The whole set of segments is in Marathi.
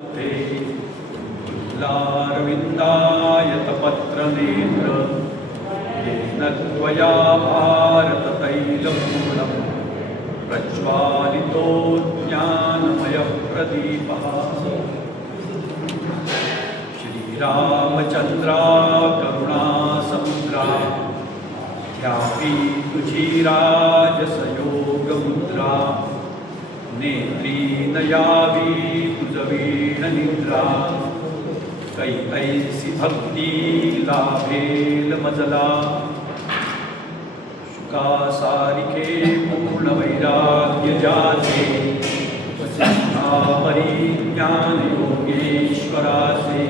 लारविन्दायतपत्रनेत्र येन त्वया भारततैलपूर्णं प्रज्वालितो ज्ञानमयप्रदीपः श्रीरामचन्द्रा करुणासमुद्रा ध्यापी तुझीराजसयोगमुद्रा नेत्री नयावी तुझवीणनिद्रा कैकैसी भक्ती लाभेल मजला शुकासारिखे पूर्ण वैराग्य जाचे वसिष्ठापरी ज्ञान योगेश्वराचे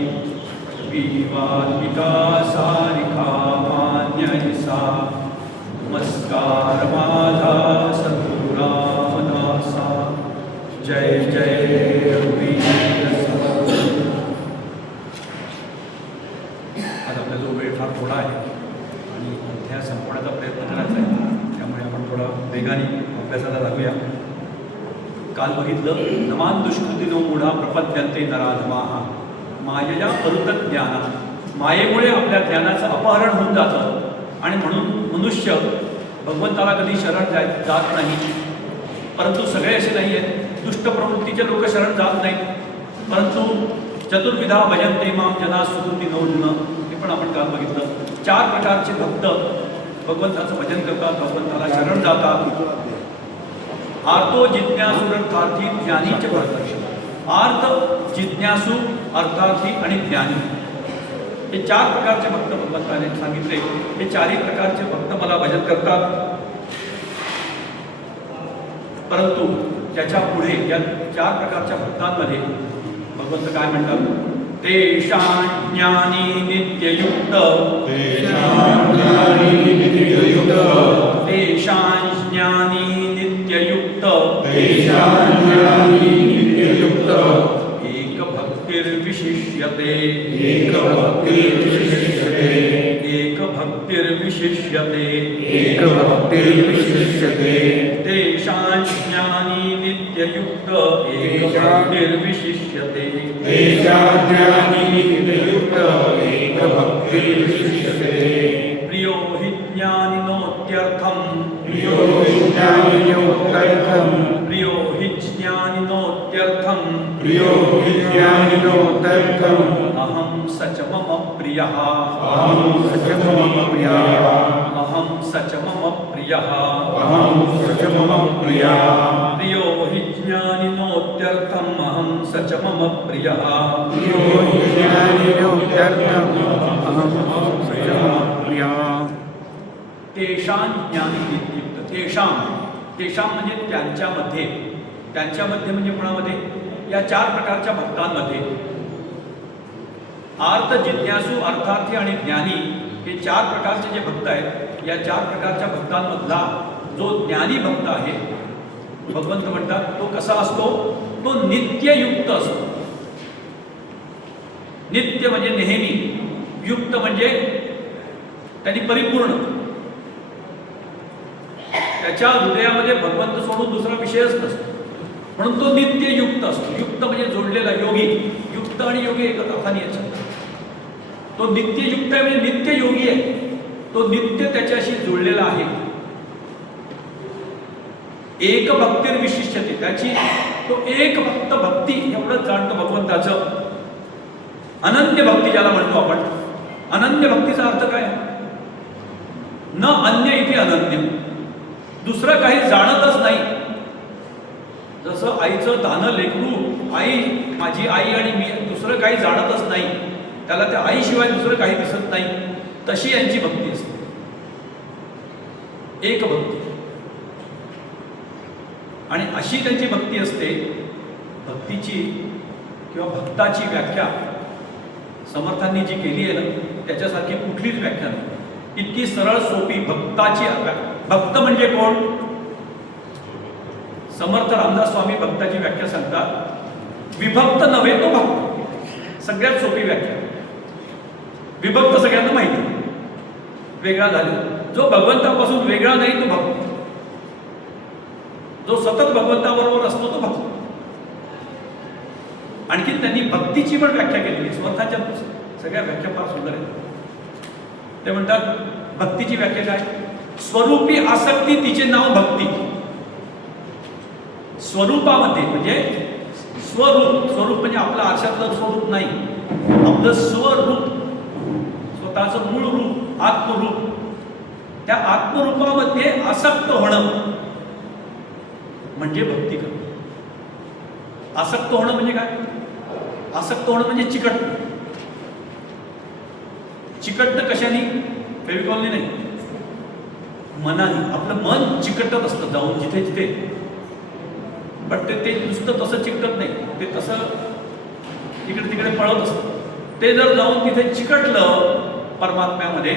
विवाल्मिका सारिखा मान्यसा नमस्कार माझा सद्गुरुरामदासा जय जय वीर आज आपला जो वेळ फार थोडा आहे आणि अध्याय संपवण्याचा प्रयत्न करायचा आहे, त्यामुळे आपण थोडा वेगाने अभ्यासाला लागूया. काल बघितलं नमान दुष्कृतीनो मूढा प्रपद्यन्ते नराधमाः मायया परुतत ज्ञाना. मायेमुळे आपल्या ज्ञानाचं अपहरण होऊन जातं आणि म्हणून मनुष्य भगवंताला कधी शरण जात नाही. परंतु सगळे असे नाही आहेत. दुष्ट प्रवृत्तीचे लोक शरण जात नाहीत, परंतु चतुर्विधा भजन्ते माम जना सुकृती नौजुन, हे पण आपण काल बघितलं. 4 प्रकारचे भक्त भगवंताचं भजन करतात, भगवंताला शरण जातात. आर्तो जिज्ञासू अर्थार्थी ज्ञानीचे भक्त. आर्त, जिज्ञासू, अर्थार्थी आणि ज्ञानी हे 4 प्रकारचे भक्त भगवंताने सांगितले. हे 4ही प्रकारचे भक्त मला भजन करतात. परंतु त्याच्या पुढे या 4 प्रकारच्या भक्तांमध्ये भगवंत काय म्हणतात? तेषां ज्ञानी नित्ययुक्त, तेषां ज्ञानी नित्ययुक्त, तेषां ज्ञानी नित्ययुक्त, तेषां ज्ञानी नित्ययुक्त, एक भक्तिर्विशिष्यते, एक भक्तिर्विशिष्यते, एक भक्तिर्विशिष्यते, एक भक्तिर्विशिष्यते, तेषां ज्ञानी नित्ययुक्त, एक भक्तिर्विशिष्यते, तेषां ज्ञानी नित्ययुक्त, एक भक्तिर्विशिष्यते. प्रियो हि ज्ञानिनोत्यर्थं, प्रियो हि ज्ञानिनोत्यर्थं, प्रियो हि ज्ञानिनोत्यर्थं, प्रियो हि ज्ञानिनोत्यर्थं, अहं स च मम प्रियः, अहं स च मम प्रियः, अहं स च मम प्रियः, अहं स च मम प्रियः. प्रियो हि ज्ञानिनोत्यर्थं, अहं स च मम प्रियः, प्रियो हि ज्ञानिनोत्यर्थं, अहं स च मम प्रियः. तेषां ज्ञानी नित्ययुक्त. तेषां, तेषां म्हणजे त्यांच्यामध्ये, त्यांच्यामध्ये म्हणजे कोणामध्ये? या 4 प्रकारच्या भक्तांमध्ये. आर्त, जिज्ञासू, अर्थार्थी आणि ज्ञानी हे 4 प्रकारचे जे भक्त आहेत, या 4 प्रकारच्या भक्तांमधला जो ज्ञानी भक्त आहे, भगवंत म्हणतात तो कसा असतो? तो नित्ययुक्त असतो. नित्य म्हणजे नेहमी, युक्त म्हणजे त्यांनी परिपूर्ण. त्याच्या हृदयामध्ये भगवंत सोडून दुसरा विषयच नसतो, म्हणून तो नित्ययुक्त असतो. युक्त म्हणजे जोडलेला, योगी. युक्त आणि योगी एकच अर्थाने याचा. तो नित्ययुक्त आहे म्हणजे नित्य योगी आहे, तो नित्य त्याच्याशी जोडलेला आहे. एक भक्तिर्विशिष्यते, त्याची तो एक फक्त भक्ती एवढंच जाणतो भगवंताचं. अनन्य भक्ती ज्याला म्हणतो आपण. अनन्य भक्तीचा अर्थ काय? न अन्य इथे अनन्य, दुसरं काही जाणतच नाही. जसं आईचं दानं लेकरू, आई माझी आई आणि मी, दुसरं काही जाणतच नाही, त्याला त्या आईशिवाय दुसरं काही दिसत नाही, तशी यांची भक्ती असते. एक भक्ती. आणि अशी त्यांची भक्ती असते. भक्तीची किंवा भक्ताची व्याख्या समर्थांनी जी केली आहे ना, त्याच्यासारखी कुठलीच व्याख्या नाही. इतकी सरळ सोपी भक्ताची. भक्त म्हणजे कोण? समर्थ रामदास स्वामी भक्ताची व्याख्या सांगतात, विभक्त नव्हे तो भक्त. सगळ्यात सोपी व्याख्या. विभक्त सगळ्यांना माहिती, वेगळा झाला. जो भगवंतापासून वेगळा नाही तो भक्त. जो सतत भगवंताबरोबर असतो तो भक्त. आणखी त्यांनी भक्तीची पण व्याख्या केलेली. समर्थांच्या सगळ्या व्याख्या फार सुंदर आहेत. ते म्हणतात भक्तीची व्याख्या काय? स्वरूपी आसक्ती तिचे नाव भक्ती. स्वरूपामध्ये म्हणजे स्वरूप, स्वरूप म्हणजे आपलं आरशातलं स्वरूप नाही, आपलं स्वरूप, स्वतःचं मूळ रूप, आत्मरूप. त्या आत्मरूपामध्ये आसक्त होणं म्हणजे भक्ती करणं. आसक्त होणं म्हणजे काय? आसक्त होणं म्हणजे चिकटणं. चिकटणं कशाने? फेविकॉलने नाही, मनाने. आपलं मन चिकटत असतं जाऊन जिथे जिथे, पण ते नुसतं तसं चिकटत नाही, ते तसं इकडे तिकडे पळत असतं. ते जर जाऊन तिथे चिकटलं परमात्म्यामध्ये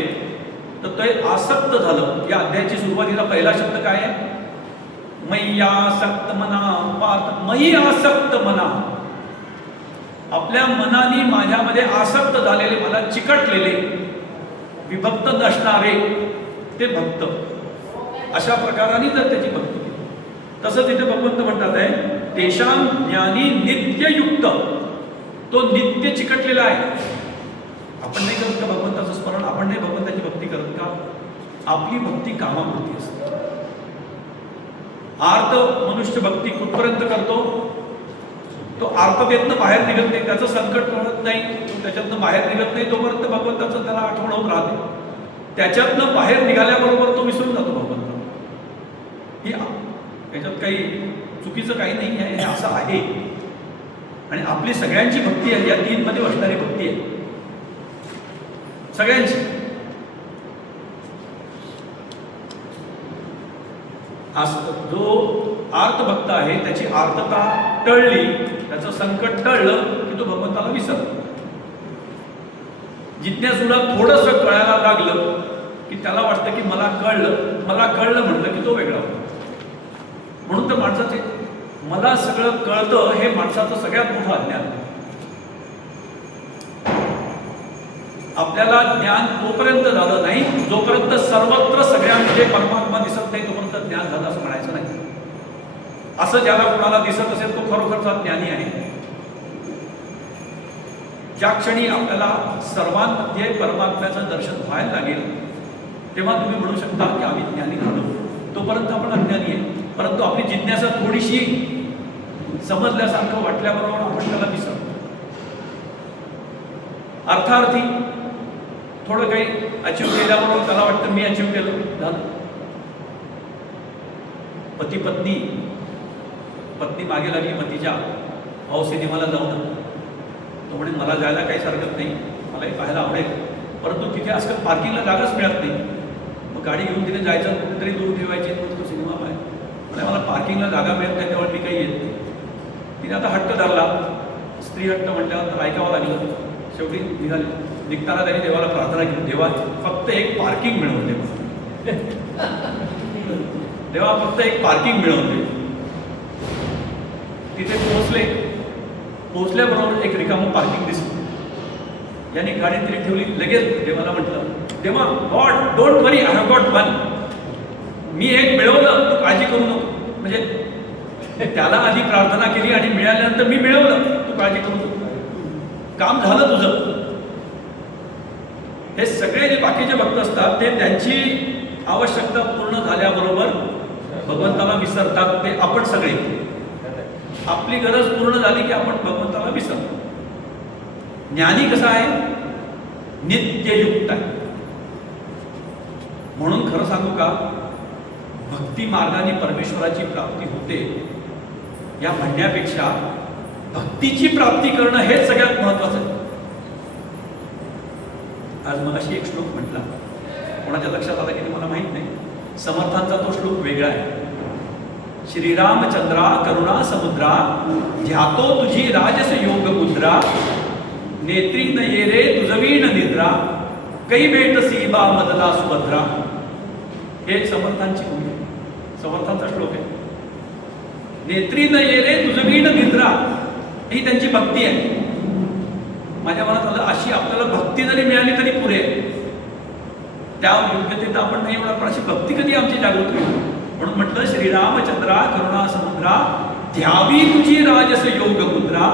तर ते आसक्त झालं. या अध्यायाची सुरुवातीला पहिला शब्द काय आहे? मय्या आसक्त मना पात. मयी आसक्त मना. आपल्या मनाने माझ्यामध्ये आसक्त झालेले, मला चिकटलेले, विभक्त नसणारे ते भक्त. अशा प्रकाराने जर त्याची भक्ती केली, तसं तिथे भगवंत म्हणतात आहे तेषां ज्ञानी नित्ययुक्त. तो नित्य चिकटलेला आहे. आपण नाही करत का भगवंताचं स्मरण? आपण नाही भगवंताची भक्ती करत का? आपली भक्ती कामापुरती असते. आर्त मनुष्य भक्ती कुठपर्यंत करतो? तो आर्ततेतनं बाहेर निघत नाही, त्याचं संकट टळत नाही, त्याच्यातनं बाहेर निघत नाही, तोपर्यंत भगवंताचं त्याला आठवण होत राहते. त्याच्यातनं बाहेर निघाल्याबरोबर तो विसरून जातो भगवंत. ही याच्यात काही चुकीचं काही नाही आहे, हे असं आहे. आणि आपली सगळ्यांची भक्ती आहे, या 3 मध्ये असणारी भक्ती आहे सगळ्यांची. जो आर्तभक्त आहे त्याची आर्तता टळली, त्याचं संकट टळलं की तो भगवंताला विसरतो. जिज्ञासूला थोडंसं कळायला लागलं की त्याला वाटतं की मला कळलं म्हटलं की तो वेगळा होतो. म्हणून तर माणसाचे मला सगळं कळतं हे माणसाचं सगळ्यात मोठं अज्ञान. आपल्याला ज्ञान तोपर्यंत झालं नाही जोपर्यंत सर्वत्र सगळ्यांमध्ये परमात्मा दिसत नाही, तोपर्यंत ज्ञान झालं असं म्हणायचं नाही. असं ज्याला कोणाला दिसत असेल तो खरोखरचा ज्ञानी आहे. ज्या क्षणी आपल्याला सर्वांमध्ये परमात्म्याचं दर्शन व्हायला लागेल तेव्हा तुम्ही म्हणू शकता की आम्ही ज्ञानी झालो. तोपर्यंत आपण अज्ञानी आहे. परंतु आपली जिज्ञासा थोडीशी समजल्यासारखं वाटल्याबरोबर आपण त्याला विसरतो. अर्थार्थी थोडं काही अचीव केल्याबरोबर त्याला वाटतं मी अचीव केलं, झालं. पत्नी मागे लागली पतीच्या, अहो सिनेमाला जाऊ ना. तो म्हणे मला जायला काहीच हरकत नाही, मलाही पाहायला आवडेल, परंतु तिथे आजकाल पार्किंगला जागाच मिळत नाही. मग गाडी घेऊन तिथे जायचं, कुठेतरी दूर ठेवायची, तो सिनेमा पाहायला. मला पार्किंगला जागा मिळत नाही, त्यामुळे मी काही येत नाही. तिने आता हट्ट धरला. स्त्री हट्ट म्हटल्यानंतर ऐकावं लागलं. शेवटी निघताना त्यांनी देवाला प्रार्थना केली, देवा फक्त एक पार्किंग मिळवून दे. देवा फक्त एक पार्किंग मिळवून दे. तिथे पोहोचल्याबरोबर एक रिकामं पार्किंग दिसलं. याने गाडी तरी ठेवली. लगेच देवाला म्हटलं, देवा god don't worry, I have got one. मी एक मिळवलं, तू काळजी करू नको. म्हणजे त्याला आधी प्रार्थना केली आणि मिळाल्यानंतर मी मिळवलं, तू काळजी करू नको, काम झालं तुझं. हे सगळे जे बाकीचे भक्त असतात ते त्यांची आवश्यकता पूर्ण झाल्याबरोबर भगवंताला विसरतात. ते आपण सगळे, आपली गरज पूर्ण झाली की आपण भगवंताला विसरतो. ज्ञानी कसा आहे? नित्ययुक्त आहे. म्हणून खरं सांगू का, भक्ती मार्गाने परमेश्वराची प्राप्ती होते या म्हणण्यापेक्षा भक्तीची प्राप्ती करणं हेच सगळ्यात महत्वाचं आहे. आज मगाशी एक श्लोक म्हटला, कोणाच्या लक्षात आला की मला माहित नाही. समर्थांचा तो श्लोक वेगळा आहे. श्रीरामचंद्रा करुणा समुद्रा, ध्यातो तुझी राजस योग मुद्रा, नेत्री न ये रे तुझवीण निद्रा, कै भेटसी बा मदला सुभद्रा. हे समर्थांची समर्थांचा श्लोक आहे. नेत्री न ये रे तुझवीण निद्रा, ही त्यांची भक्ती आहे. माझ्या मनात आलं, अशी आपल्याला भक्ती जरी मिळाली तरी पुरे. त्या योग्यतेत आपण नाही होणार, पण अशी भक्ती कधी आमची जागृत होईल. म्हणून म्हटलं, श्रीरामचंद्रा करुणा समुद्रा, ध्यावी तुझी राजस योग मुद्रा,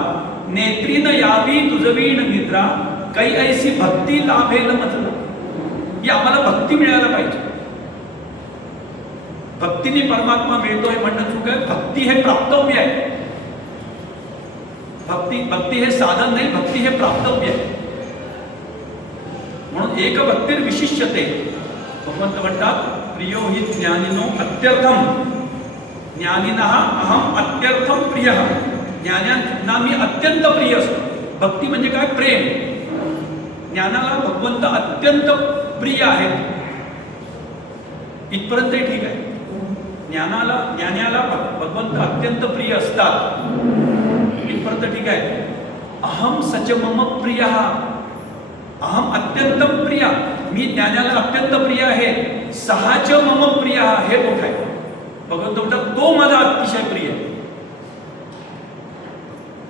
नेत्रीन यावी तुझवीण निद्रा काही ऐसी भक्ती लाभेल म्हटलं. ही आम्हाला भक्ती मिळायला पाहिजे. भक्तीने परमात्मा मिळतोय म्हणणं चूक आहे. भक्ती हे प्राप्तव्य आहे. भक्ती हे साधन नाही, भक्ती हे प्राप्तव्य आहे. म्हणून एक भक्तीर विशिष्यते. भगवंत म्हणतात प्रियो हि ज्ञानिनो अत्यर्थम. ज्ञानिनः अहम अत्यर्थम प्रिय. ज्ञानांना मी अत्यंत प्रिय असतो. भक्ती म्हणजे काय? प्रेम. ज्ञानाला भगवंत अत्यंत प्रिय आहेत. इथपर्यंतही ठीक आहे. ज्ञानाला भगवंत अत्यंत प्रिय असतात. इथपर्यंत ठीक आहे. अहम सच मम प्रिय. अहम अत्यंत प्रिय. मी ज्ञानाला अत्यंत प्रिय आहे. सहाच मम प्रिय हे मोठं आहे. भगवंत म्हणतात तो माझा अतिशय प्रिय आहे.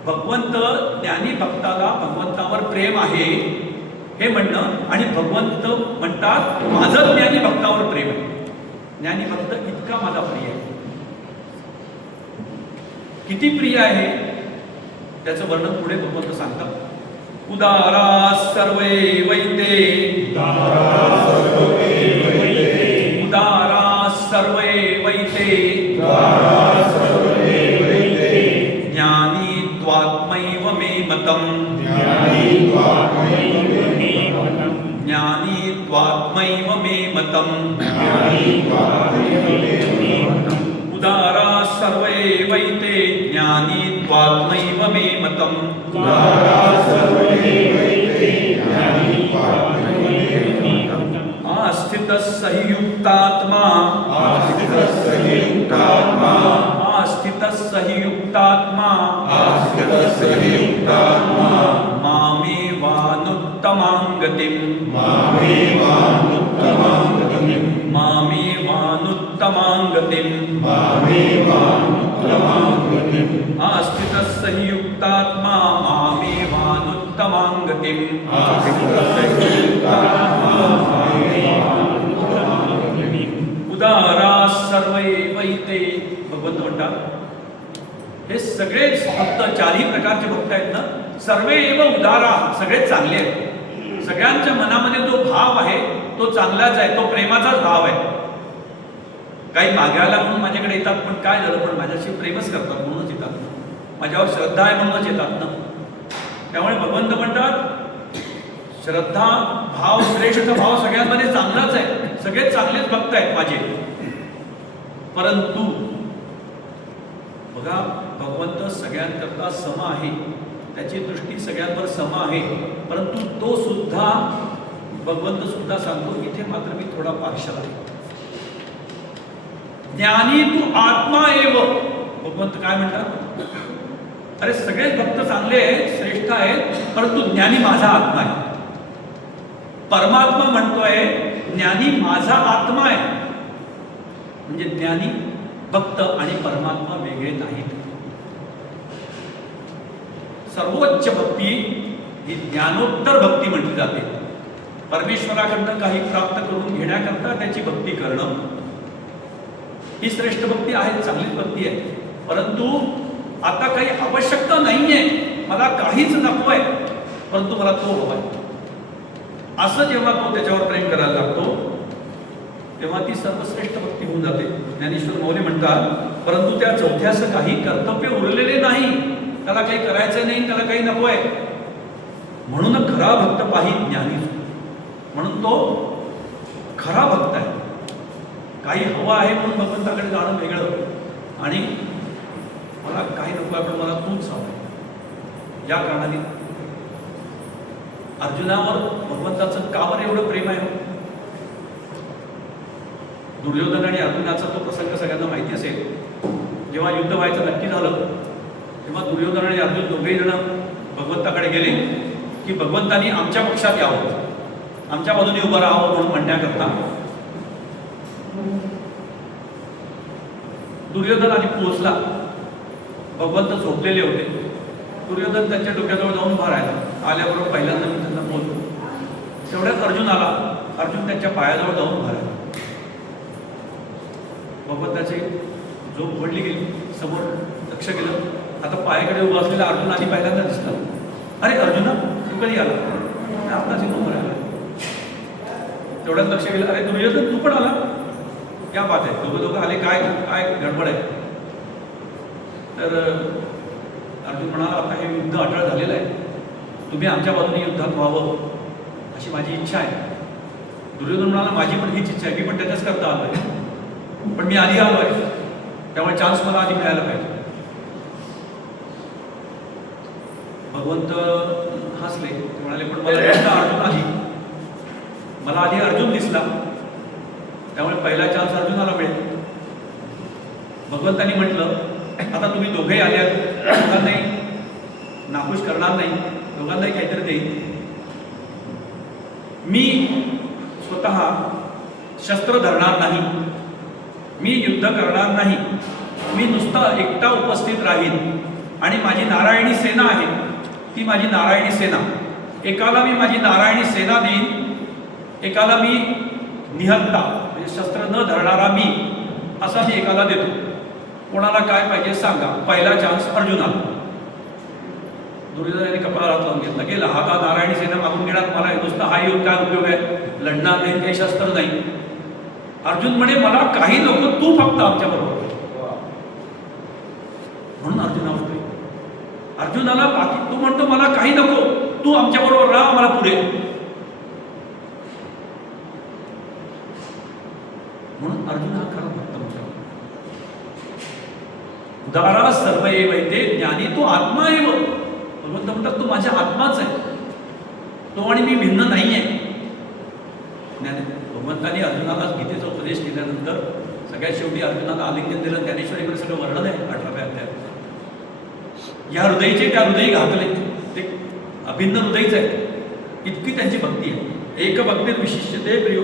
भगवंत ज्ञानी भक्ताला भगवंतावर प्रेम आहे हे म्हणणं, आणि भगवंत म्हणतात माझं ज्ञानी भक्तावर प्रेम आहे. ज्ञानी भक्त इतका माझा प्रिय आहे. किती प्रिय आहे त्याचं वर्णन पुढे भगवंत सांगतात. उदारा सर्वे वैते. उदारा सर्वे वैते. ज्ञानी त्वात्मैव मे मतम्. ज्ञानी त्वात्मैव मे मतम्. उदारा सर्वे वैते. ज्ञानी त्वात्मैव मे मतम्. आस्थितः सहि युक्तात्मा. आस्थितः सहि युक्तात्मा. मामेवानुत्तमां गतिम्. मामेवानुत्तमां गतिम्. आस्थितः सहि युक्तात्मा मामेवानुत्तमां गतिम्. उदारा सर्वे वैते. भगवंत म्हणतात हे सगळेच भक्त, चारही प्रकारचे भक्त आहेत ना, सर्वे एव उदारा, सगळेच चांगले आहेत. सगळ्यांच्या मनामध्ये जो भाव आहे तो चांगलाच आहे. तो प्रेमाचाच भाव आहे. काही मागायला म्हणून माझ्याकडे येतात, पण काय झालं, पण माझ्याशी प्रेमच करतात म्हणूनच येतात. माझ्यावर श्रद्धा आहे म्हणूनच येतात ना. त्यामुळे भगवंत म्हणतात श्रद्धा भाव, श्रेष्ठ भाव सगळ्यांमध्ये चांगलाच आहे. सगळेच चांगलेच भक्त आहेत माझे. परंतु बघा, भगवंत सगळ्यांकरता सम आहे. त्याची दृष्टी सगळ्यांवर सम आहे. परंतु तो सुद्धा, भगवंत सुद्धा सांगतो इथे मात्र मी थोडा पार्शल आहे. ज्ञानी तू आत्मा एव. भगवंत काय म्हणतात, अरे सगळेच भक्त चांगले आहेत, श्रेष्ठ आहेत, परंतु ज्ञानी माझा आत्मा आहे. परमात्मा म्हणतोय ज्ञानी माझा आत्मा आहे. म्हणजे ज्ञानी भक्त आणि परमात्मा वेगळे नाहीत. सर्वोच्च भक्ती ही ज्ञानोत्तर भक्ती म्हटली जाते. परमेश्वराकडनं काही प्राप्त करून घेण्याकरता त्याची भक्ती करणं ही श्रेष्ठ भक्ती आहे, चांगलीच भक्ती आहे. परंतु आता काही आवश्यकता नाहीये, मला काहीच नको आहे, परंतु मला तो हवाय, असं जेव्हा तो त्याच्यावर प्रेम करायला लागतो तेव्हा ती सर्वश्रेष्ठ भक्ती होऊन जाते. ज्ञानेश्वर माऊली म्हणतात परंतु त्या चौथ्याचं काही कर्तव्य उरलेले नाही. त्याला काही करायचं नाही, त्याला काही नको आहे. म्हणून खरा भक्त पाही ज्ञानी. म्हणून तो खरा भक्त आहे. काही हवा आहे म्हणून भगवंताकडे जाणं वेगळं, आणि मला काही नको आहे पण मला तूच हवं आहे. या कारणाने अर्जुनावर भगवंताचं का बरं एवढं प्रेम आहे? दुर्योधन आणि अर्जुनाचा तो प्रसंग सगळ्यांना माहिती असेल. जेव्हा युद्ध व्हायचं नक्की झालं तेव्हा दुर्योधन आणि अर्जुन दोघेही जण भगवंताकडे गेले की भगवंतांनी आमच्या पक्षात यावं, आमच्या बाजूने उभं राहावं म्हणून म्हणण्याकरता. दुर्योधन आधी पोहोचला. भगवंत झोपलेले होते. दुर्योधन त्यांच्या डोक्याजवळ जाऊन उभा राहिला. आल्याबरोबर पहिल्यांदा मी त्यांना बोलतो. तेवढ्यात अर्जुन आला. अर्जुन त्यांच्या पायाजवळ जाऊन उभा राहिला. भगवंताची झोप उघडली गेली. समोर लक्ष गेलं. आता पायाकडे उभा असलेला अर्जुन आधी पहिल्यांदा दिसला. अरे अर्जुना तू कधी आला? आत्ताच समोर आला. तेवढ्यात लक्ष गेलं, अरे दुर्योधन तू पण आला? क्या बात आहे, दोघं आले, काय काय गडबड आहे? तर अर्जुन म्हणाला, आता हे युद्ध अटळ झालेलं आहे, तुम्ही आमच्या बाजूने युद्धात व्हावं अशी माझी इच्छा आहे. दुर्योधन म्हणाला, माझी पण हीच इच्छा आहे, मी पण त्याच्याच करता आलोय, पण मी आधी आलोय, त्यामुळे चान्स मला आधी मिळायला पाहिजे. भगवंत हसले, ते म्हणाले, पण मला अर्जुन आधी, मला आधी अर्जुन दिसला, त्यामुळे पहिला चान्स अर्जुनाला मिळेल. भगवंतांनी म्हटलं, आता तुम्ही दोघेही आल्यात, दोघांनाही नाखुश करणार नाही, दोघांनाही काहीतरी देईल. मी स्वतः शस्त्र धरणार नाही, मी युद्ध करणार नाही, मी नुसता एकटा उपस्थित राहील आणि माझी नारायणी सेना आहे, ती माझी नारायणी सेना, एकाला मी माझी नारायणी सेना देईन, एकाला मी निहत्ता म्हणजे शस्त्र न धरणारा मी, असा मी एकाला देतो. कोणाला काय पाहिजे सांगा. पहिला चान्स अर्जुनाला. दुर्योधनाने कपाळाला हात लावून घेतला, गेला, हा का नारायणी सेना मागून घेणार मला, नुसता हा येऊन काय उपयोग आहे, लढणार नाही, काही शस्त्र नाही. अर्जुन म्हणे, मला काही नको, तू फक्त आमच्या बरोबर. म्हणून अर्जुन आवडतोय. अर्जुनाला बाकी, तू म्हणतो मला काही नको, तू आमच्या बरोबर राहा, मला पुढे. म्हणून अर्जुन हा खरा भक्त होता. उदारा सर्व वैते ज्ञानी तो आत्मा एव. भगवंत म्हणतात, तू माझ्या आत्माच आहे, तो आणि मी भिन्न नाही आहे. भगवंतांनी अर्जुनाला गीतेचा उपदेश केल्यानंतर सगळ्यात शेवटी अर्जुनाला आलिंगन दिलं. ज्ञानेश्वरीकडे सगळं वर्णन आहे 18व्या अध्यायात. या हृदयीचे त्या हृदयी घातले, ते अभिन्न हृदयच आहे, इतकी त्यांची भक्ती आहे. एक भक्तीत विशिष्टते प्रियो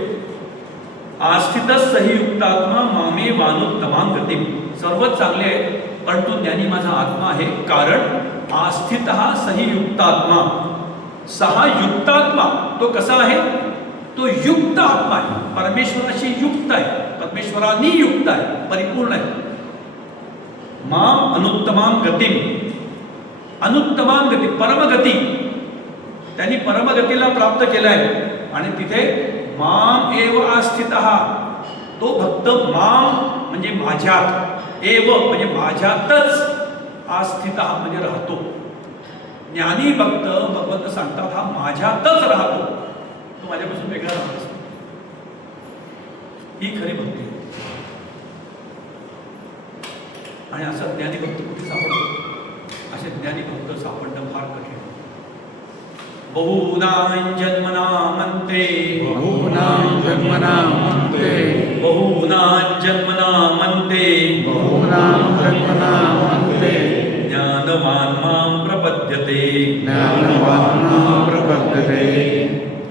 आस्थित सही युक्तात्मा मामे वानुत्तमां गतिम. सर्वच चांगले आहे, परंतु ज्ञानी माझा आत्मा आहे, कारण आस्थित सही युक्तात्मा. सहा युक्तात्मा, तो कसा आहे? तो युक्त आत्मा आहे, परमेश्वराशी युक्त आहे, परमेश्वरांनी युक्त आहे, परिपूर्ण आहे. माम अनुत्तमां गतिम, अनुत्तमां गती, परमगती, त्यांनी परमगतीला प्राप्त केलाय. आणि तिथे माम एव आस्थितः, तो भक्त माम म्हणजे माझ्यात, एव म्हणजे माझ्यातच, आस्थितः म्हणजे राहतो. ज्ञानी भक्त, भगवंत सांगतात, हा माझ्यातच राहतो, तो माझ्यापासून वेगळा राहत असतो. ही खरी भक्ती. आणि असं ज्ञानी भक्त कुठे सापडतो? असे ज्ञानी भक्त सापडणं फार कठीण. बहुनां जन्मनामन्ते, बहुनां जन्मनामन्ते, बहुनां जन्मनामन्ते, बहुनां जन्मनामन्ते, ज्ञानवान् मां प्रपद्यते, ज्ञानवान् मां प्रपद्यते,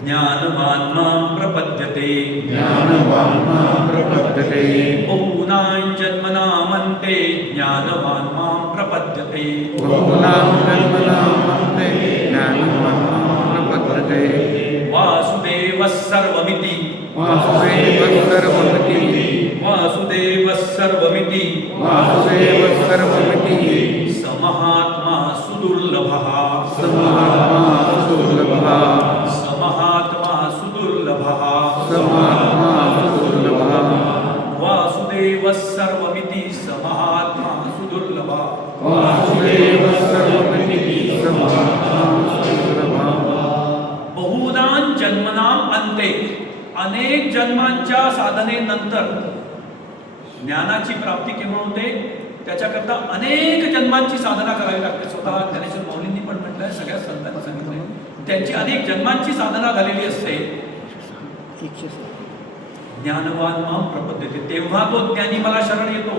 ज्ञानवान् मां प्रपद्यते, ज्ञानवान् मां प्रपद्यते. बहुनां जन्मनामन्ते, ज्ञानवान् मां प्रपद्यते. बहुनां जन्मनामन्ते, ज्ञानवान् मां प्रपद्यते. वासुदेवः सर्वमिति, वासुदेवः सर्वमिति, वासुदेवः सर्वमिति, वासुदेवः सर्वमिति. समहात्मा सुदुर्लभः, समहात्मा सुदुर्लभः, समहात्मा सुदुर्लभः, समहात्मा सुदुर्लभः. वासुदेवः सर्वमिति समहात्मा सुदुर्लभः. वासुदेवः सर्वमिति समहात्मा सुदुर्लभः. बहुदान जन्मनाम अंते, अनेक जन्मांच्या साधनेनंतर ज्ञानाची प्राप्ती केव्हा होते? त्याच्याकरता अनेक जन्मांची साधना करावी लागते. स्वतः ज्ञानेश्वर माऊलींनी पण म्हटलंय, सगळ्या संतांनी सांगितलंय, त्यांची अनेक जन्मांची साधना झालेली असते. ज्ञानवान मां प्रपद्यते, तेव्हा तो ज्ञानी मला शरण येतो,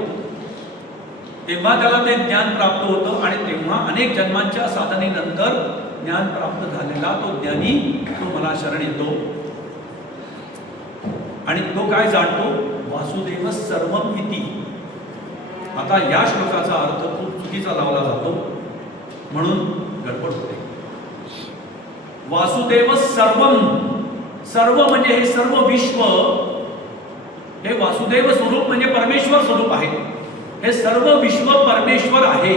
तेव्हा त्याला ते ज्ञान प्राप्त होतं. आणि तेव्हा अनेक जन्मांच्या साधनेनंतर ज्ञान प्राप्त झालेला तो ज्ञानी, तो मला शरण येतो. आणि तो काय जाणतो? वासुदेव सर्वम इति. आता या श्लोकाचा अर्थ खूप चुकीचा लावला जातो, म्हणून गडबड होते. वासुदेव सर्वम, सर्व म्हणजे हे सर्व विश्व, हे वासुदेव स्वरूप म्हणजे परमेश्वर स्वरूप आहे. हे सर्व विश्व परमेश्वर आहे.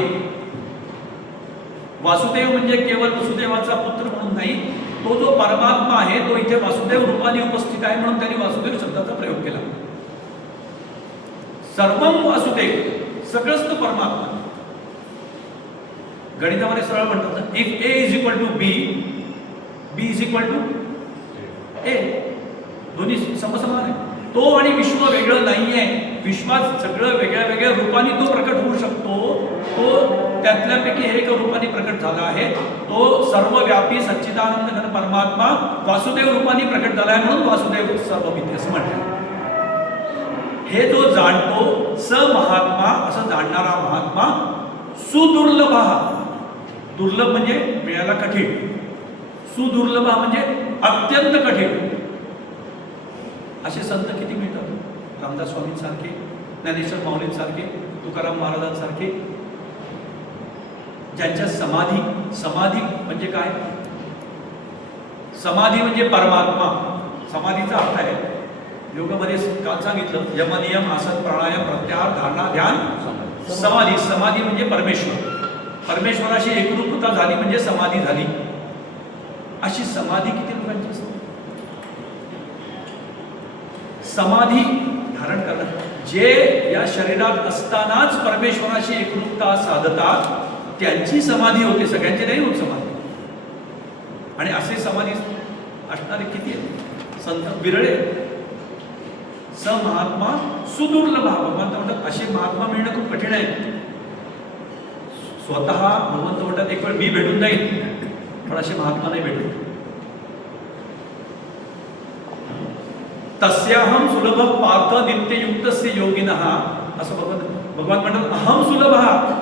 वासुदेव म्हणजे केवळ वसुदेवाचा पुत्र म्हणून नाही, तो जो परमात्मा आहे तो इथे वासुदेव रूपाने उपस्थित आहे म्हणून त्यांनी वासुदेव शब्दाचा प्रयोग केला. सर्वम वासुदेव, सगळंच तो परमात्मा. गणितामध्ये सरळ म्हणतात if A is equal to B, B is equal to A, दोन्ही समसमान आहे. तो आणि विश्व वेगळं नाहीये. विश्वात सगळं वेगळ्या वेगळ्या रूपाने तो प्रकट होऊ शकतो. तो त्यातल्यापैकी हे एका रूपाने प्रकट झाला आहे. तो सर्वव्यापी सच्चिदानंद घन परमात्मा वासुदेव रूपाने प्रकट झाला आहे म्हणून वासुदेव सर्वविद्य असं म्हटलं. हे जो जाणतो स महात्मा, असं जाणणारा महात्मा, सुदुर्लभ, दुर्लभ म्हणजे मिळायला कठीण, सुदुर्लभ म्हणजे अत्यंत कठीण. असे संत किती मिळतात? रामदास स्वामींसारखे, ज्ञानेश्वर माऊलींसारखे, तुकाराम महाराजांसारखे, ज्यांच्या समाधी, समाधी म्हणजे काय? समाधी म्हणजे परमात्मा. समाधीचा अर्थ आहे योगामध्ये काल सांगितलं, यमनियम, आसन, प्राणायाम, प्रत्याहार, धारणा, ध्यान, समाधी. समाधी म्हणजे परमेश्वर. परमेश्वराशी एकरूपता झाली म्हणजे समाधी झाली. अशी समाधी किती लोकांची असते? समाधी धारण करणं, जे या शरीरात असतानाच परमेश्वराशी एकरूपता साधतात त्यांची समाधी होते, सगळ्यांची नाही होत समाधी. आणि असे समाधी असणारे किती आहेत? संत बिरळे. स महात्मा सुदुर्लभ. भगवंत म्हणतात असे महात्मा मिळणं खूप कठीण आहे. स्वतः भगवंत म्हणतात एक वेळ मी भेटून जाईल, पण असे महात्मा नाही भेटत. तस्याहम सुलभ पार्थ नित्ययुक्तस्य योगिनः, असं भगवान म्हणतात. अहम सुलभ,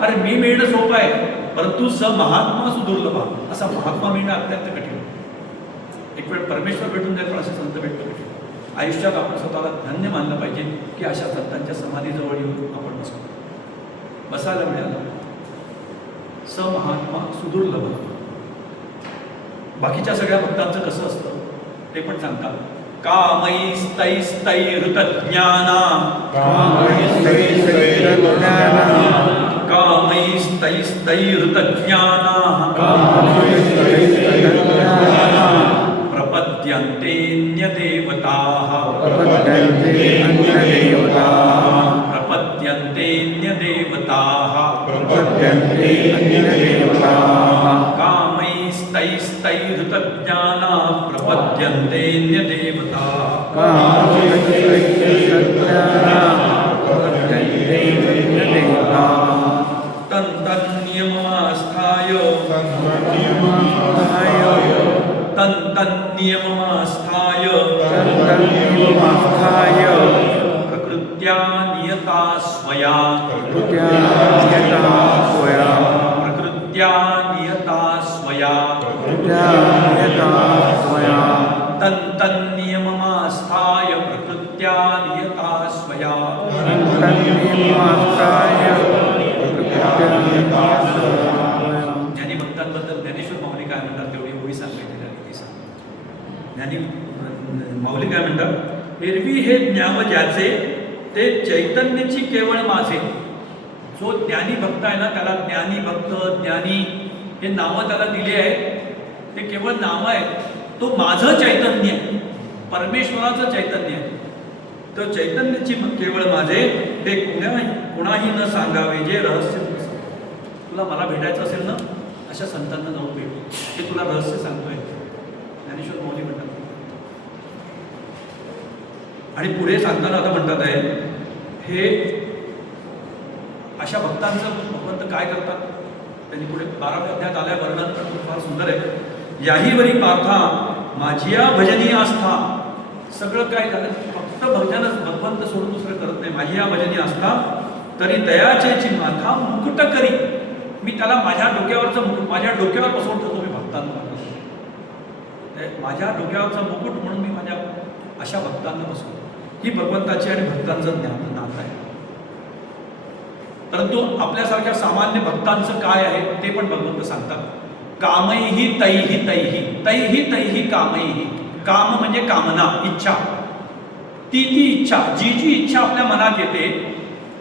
अरे मी मिळणं सोपं आहे, परंतु स महात्मा सुदुर्लभ, असा महात्मा मिळणं अत्यंत कठीण. एक वेळ परमेश्वर भेटून जाईल, पण असे संत भेटतो कठीण. आयुष्यात आपण स्वतःला धन्य मानलं पाहिजे की अशा संतांच्या समाधीजवळ येऊन आपण बसतो, बसायला मिळालं. स महात्मा सुदुर्लभ. बाकीच्या सगळ्या भक्तांचं कसं असतं ते पण सांगतात. कामैस्तैस्तैहृतज्ञाना, कामैस्तैस्तैहृतज्ञाना प्रपद्यन्तेऽन्यदेवताः, प्रपद्यन्तेऽन्यदेवताः, कामैस्तैस्तैहृतज्ञाना प्रपद्यन्तेऽन्यदेवताः. तन्तन्नियममास्थाय, तन्तन्नियममास्थाय प्रकृत्या नियता स्वया, प्रकृत्या नियता स्वया, तन्तन्नियममास्थाय प्रकृत्या नियता स्वया. ज्ञानी भक्तांबद्दल ज्ञानेश्वर माऊली काय म्हणतात तेवढी ओळी सांगायची. ज्ञानी माऊली काय म्हणतात? एरवी हे ज्ञाव ज्याचे ते चैतन्याची केवळ माझे. जो ज्ञानी भक्त आहे ना त्याला ज्ञानी भक्त, ज्ञानी हे नावं त्याला दिली आहेत. ते केवळ नावं आहेत. तो माझं चैतन्य आहे, परमेश्वराचं चैतन्य आहे. तर चैतन्याची केवळ माझे ते कुणाही न सांगावे जे रहस्य. तुला मला भेटायचं असेल ना अशा संतांना जाऊन भेट, ते तुला रहस्य सांगतोय ज्ञानेश्वर माऊली म्हणतात. आणि पुढे सांगताना आता म्हणतात आहे हे अशा भक्तांचं भगवंत काय करतात. त्यांनी पुढे 12व्या अध्यायात आल्या वर्णन फार सुंदर आहे. याहीवरी पार्था माझिया भजनी आस्था. सगळं काय झालं फक्त भजनच, भगवंत सोडून दुसरं करत नाही. माझिया भजनी आस्था तरी दयाचेची माथा मुकुट करी. मी त्याला माझ्या डोक्यावरचं मुकुट माझ्या डोक्यावर बसवून ठेवतो. मी भक्तांना माझ्या डोक्यावरचा मुकुट म्हणून मी माझ्या अशा भक्तांना बसवतो. ही भगवंताची आणि भक्तांचं नातं आहे. परंतु आपल्यासारख्या सामान्य भक्तांचं काय आहे ते पण भगवंत सांगतात. कामैही तैही तैही तैही तैही कामैही. काम म्हणजे कामना, इच्छा. ती इच्छा, जी इच्छा आपल्या मनात येते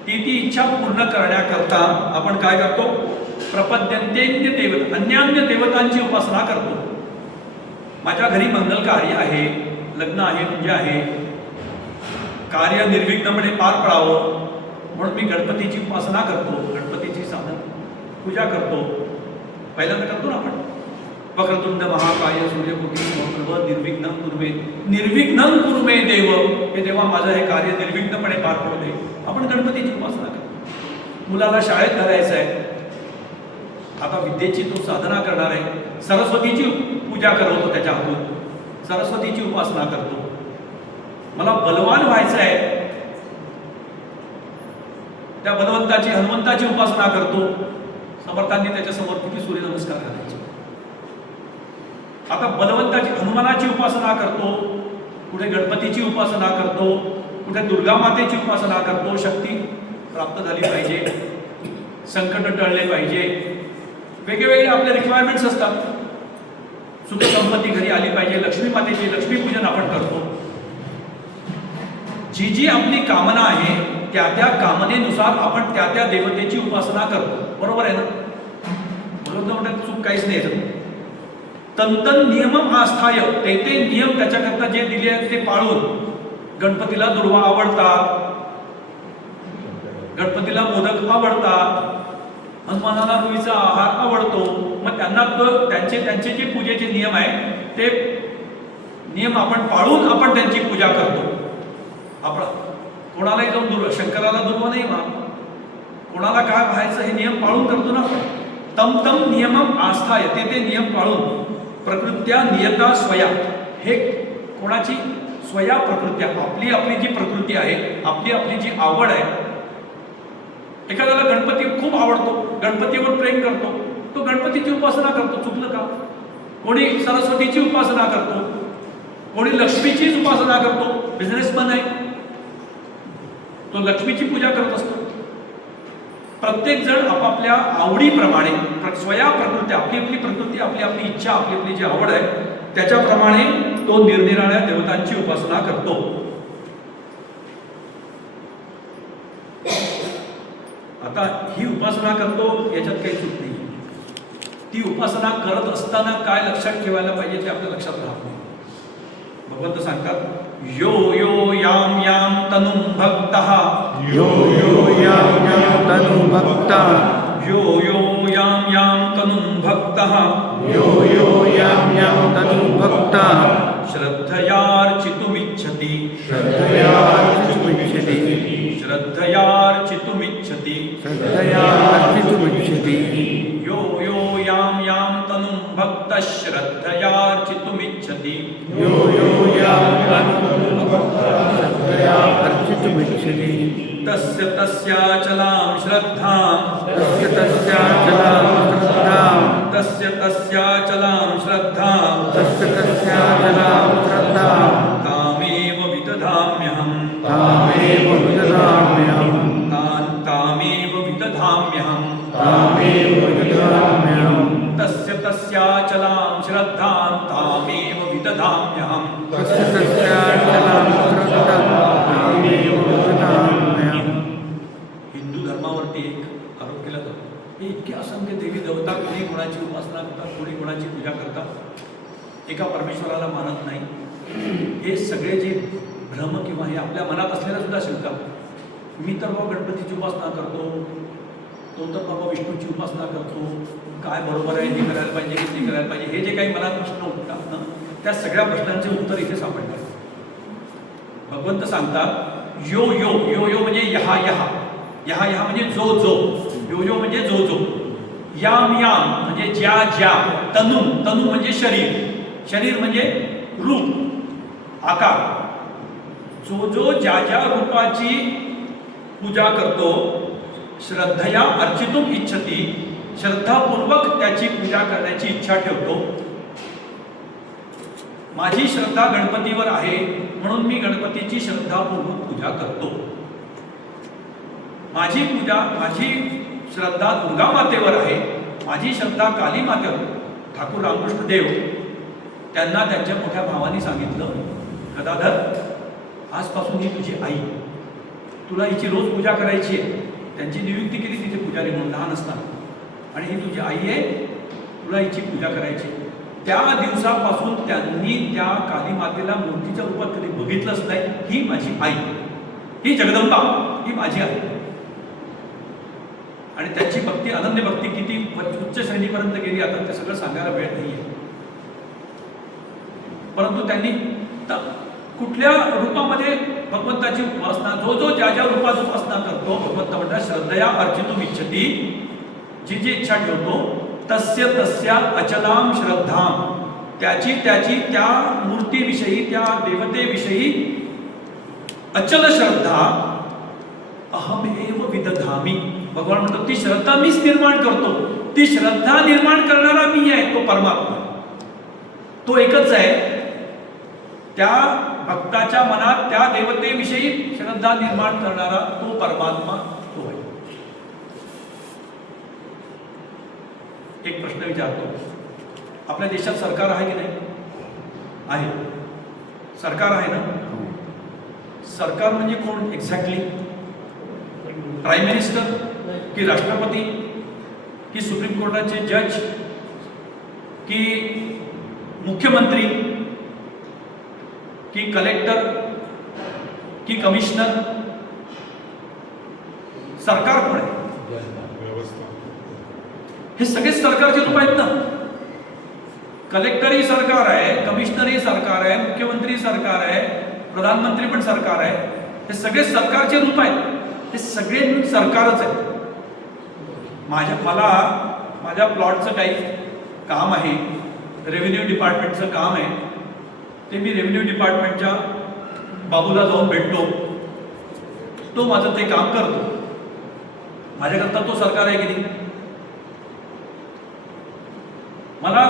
ती इच्छा पूर्ण करण्याकरता आपण काय करतो? प्रपद्यन्तेन्य देवता, अन्यान्य देवतांची उपासना करतो. माझ्या घरी मंगल कार्य आहे, लग्न आहे, पूजा आहे, कार्य निर्विघ्नपणे पार पडावं म्हणून मी गणपतीची उपासना करतो, गणपतीची साधन पूजा करतो. पहिल्यांदा करतो ना आपण, वक्रतुंड महाकाय सूर्यकोटी समप्रभ निर्विघ्नं कुरु मे, निर्विघ्नं कुरु मे देव, हे देवा माझं हे कार्य निर्विघ्नपणे पार पडू दे. आपण गणपतीची उपासना करतो. मुलाला शाळेत घालायचं आहे, आता विद्येची तो साधना करणार आहे, सरस्वतीची पूजा करवतो, त्याच्या हातून सरस्वतीची उपासना करतो. मला बलवान व्हायचं आहे, त्या बलवंताची हनुमंताची उपासना करतो. समर्थांनी त्याच्यासमोर किती सूर्यनमस्कार घालायचे. आता बलवंताची हनुमानाची उपासना करतो, कुठे गणपतीची उपासना करतो, कुठे दुर्गा मातेची उपासना करतो. शक्ती प्राप्त झाली पाहिजे, संकट टळले पाहिजे, वेगवेगळे आपले रिक्वायरमेंट्स असतात. सुख संपत्ती घरी आली पाहिजे, लक्ष्मी मातेची लक्ष्मीपूजन आपण करतो. जी जी आपली कामना आहे त्या त्या कामनेनुसार आपण त्या त्या देवतेची उपासना करतो. बरोबर आहे ना? बरोबर म्हणतात, चूक काहीच नाही याच्यात. तंतन नियमम आस्थाय, ते ते नियम त्याच्याकरता जे दिले आहेत ते पाळून. गणपतीला दुर्वा आवडतात, गणपतीला मोदक आवडतात, हनुमानाला रुईचा आहार आवडतो. मग त्यांना त्यांचे जे पूजेचे नियम आहे ते नियम आपण पाळून आपण त्यांची पूजा करतो. आपण कोणालाही जाऊन शंकराला दुर्वा नाही मा, कोणाला काय व्हायचं हे नियम पाळून करतो ना आपण. तम तम नियमम आस्थाय, ते ते नियम पाळून. प्रकृत्या नियता स्वया, हे कोणाची स्वया प्रकृत्या, आपली आपली जी प्रकृती आहे, आपली आपली जी आवड आहे. एखाद्याला गणपती खूप आवडतो, गणपतीवर प्रेम करतो, तो गणपतीची उपासना करतो, चुकलं का? कोणी सरस्वतीची उपासना करतो, कोणी लक्ष्मीचीच उपासना करतो. बिझनेसमॅन आहे तो लक्ष्मीची पूजा करत असतो. प्रत्येक जण आपापल्या आवडीप्रमाणे, स्वया प्रकृती, आपली आपली प्रकृती, आपली आपली इच्छा, आपली आपली जी आवड आहे त्याच्याप्रमाणे तो निरनिराळ्या देवतांची उपासना करतो. आता ही उपासना करतो याच्यात काही चूक नाही. ती उपासना करत असताना काय लक्षात ठेवायला पाहिजे ते आपल्या लक्षात राहत नाही. भगवंत सांगतात, यो यो याम याम तनुम भक्तः, यो यो याम याम तनु भक्ता, यो यो याम याम तनुम भक्तः, यो यो याम याम तनु भक्ता, श्रद्धयार्चितुमिच्छति, श्रद्धयार्चितुमिच्छति, श्रद्धयार्चितुमिच्छति, श्रद्धयार्चितुमिच्छति. यो यो याम याम तनुम भक्तः श्रद्धयार्चितुमिच्छति, यो यो याम तनु भक्ता, श्रद्धयार्चितुमिच्छति. तस्य तस्याचलां श्रद्धां, तस्य तस्याचलां श्रद्धां, तस्य तस्याचलां श्रद्धां, तस्य तस्याचलां श्रद्धां, तामेव विदधाम्यहम्, तामेव विदधाम्यहम्, तामेव विदधाम्यहम्, तामेव विदधाम्यहम्. तस्य तस्याचलां श्रद्धां तामेव विदधाम्यहम्. तस्य तस्याचलां श्रद्धां, तामेव विदधाम्यहम्. हिंदू धर्मावरती एक आरोप केला जातो, हे इतके असंख्य देवी देवता, कोणी कोणाची उपासना करतात, कोणी कोणाची पूजा करतात, एका परमेश्वराला मानत नाही. हे सगळे जे भ्रम किंवा हे आपल्या मनात असलेल्या सुद्धा शंका, मी तर बाबा गणपतीची उपासना करतो, तो तर बाबा विष्णूची उपासना करतो, काय बरोबर आहे, हे करायला पाहिजे की ते करायला पाहिजे, हे जे काही मनात प्रश्न उठतात ना, त्या सगळ्या प्रश्नांचे उत्तर इथे सापडतात. भगवंत सांगतात, यो यो यो यो म्हणजे यहा यहा, यहा यहा म्हणजे जो जो, यो यो म्हणजे जो जो, याम याम म्हणजे ज्या ज्या, तनु तनु म्हणजे शरीर, शरीर म्हणजे रूप, आकार. जो जो ज्या ज्या रूपाची पूजा करतो, श्रद्धया अर्चितुम इच्छती, श्रद्धापूर्वक त्याची पूजा करण्याची इच्छा ठेवतो. माझी श्रद्धा गणपतीवर आहे म्हणून मी गणपतीची श्रद्धापूर्वक पूजा करतो. माझी श्रद्धा दुर्गा मातेवर आहे, माझी श्रद्धा काली मातेवर. ठाकूर रामकृष्ण देव त्यांना त्यांच्या मोठ्या भावाने सांगितलं, गदाधर आजपासून ही तुझी आई, तुला हिची रोज पूजा करायची आहे. त्यांची नियुक्ती केली तिथे पुजारी म्हणून लहान असताना. आणि ही तुझी आई आहे, तुला हिची पूजा करायची. त्या दिवसापासून त्यांनी त्या काली मातेला मूर्तीच्या रूपात कधी बघितलंच नाही. ही माझी आई, ही जगदंबा, ही माझी आई. आणि त्याची भक्ती, अनन्य भक्ती किती उच्च श्रेणीपर्यंत गेली आता ते सगळं सांगायला वेळ नाहीये. परंतु त्यांनी कुठल्या रूपामध्ये भगवंताची उपासना, जो जो ज्या ज्या रूपात उपासना करतो, भगवंत म्हणतात श्रद्धया अर्चितुम इच्छती, जी जी इच्छा ठेवतो तस्य तस्या अचलाम श्रद्धाम, त्याची त्याची त्या मूर्तीविषयी, त्या देवतेविषयी अचल श्रद्धा अहमेव विदधामी. भगवान म्हणतो ती श्रद्धा मीच निर्माण करतो. ती श्रद्धा निर्माण करणारा मी आहे, तो परमात्मा. तो एकच आहे. त्या भक्ताच्या मनात त्या देवतेविषयी श्रद्धा निर्माण करणारा तो परमात्मा, तो आहे. एक प्रश्न विचारतो, आपल्या देशात सरकार आहे की नाही? आहे. सरकार आहे ना? सरकार म्हणजे कोण एक्झॅक्टली? प्राईम मिनिस्टर की राष्ट्रपती की सुप्रीम कोर्टाचे जज की मुख्यमंत्री की कलेक्टर की कमिशनर? सरकार कोण आहे? हे सगळेच सरकारचे रूप आहेत ना. कलेक्टरही सरकार आहे, कमिशनरही सरकार आहे, मुख्यमंत्री सरकार आहे, प्रधानमंत्री पण सरकार आहे. हे सगळे सरकारचे रूप आहेत. हे सगळे सरकारच आहे. मला माझ्या प्लॉटचं काही काम आहे, रेव्हेन्यू डिपार्टमेंटचं काम आहे, ते मी रेव्हेन्यू डिपार्टमेंटच्या बाबूला जाऊन भेटतो, तो माझं ते काम करतो. माझ्याकरता तो सरकार आहे की नाही? मला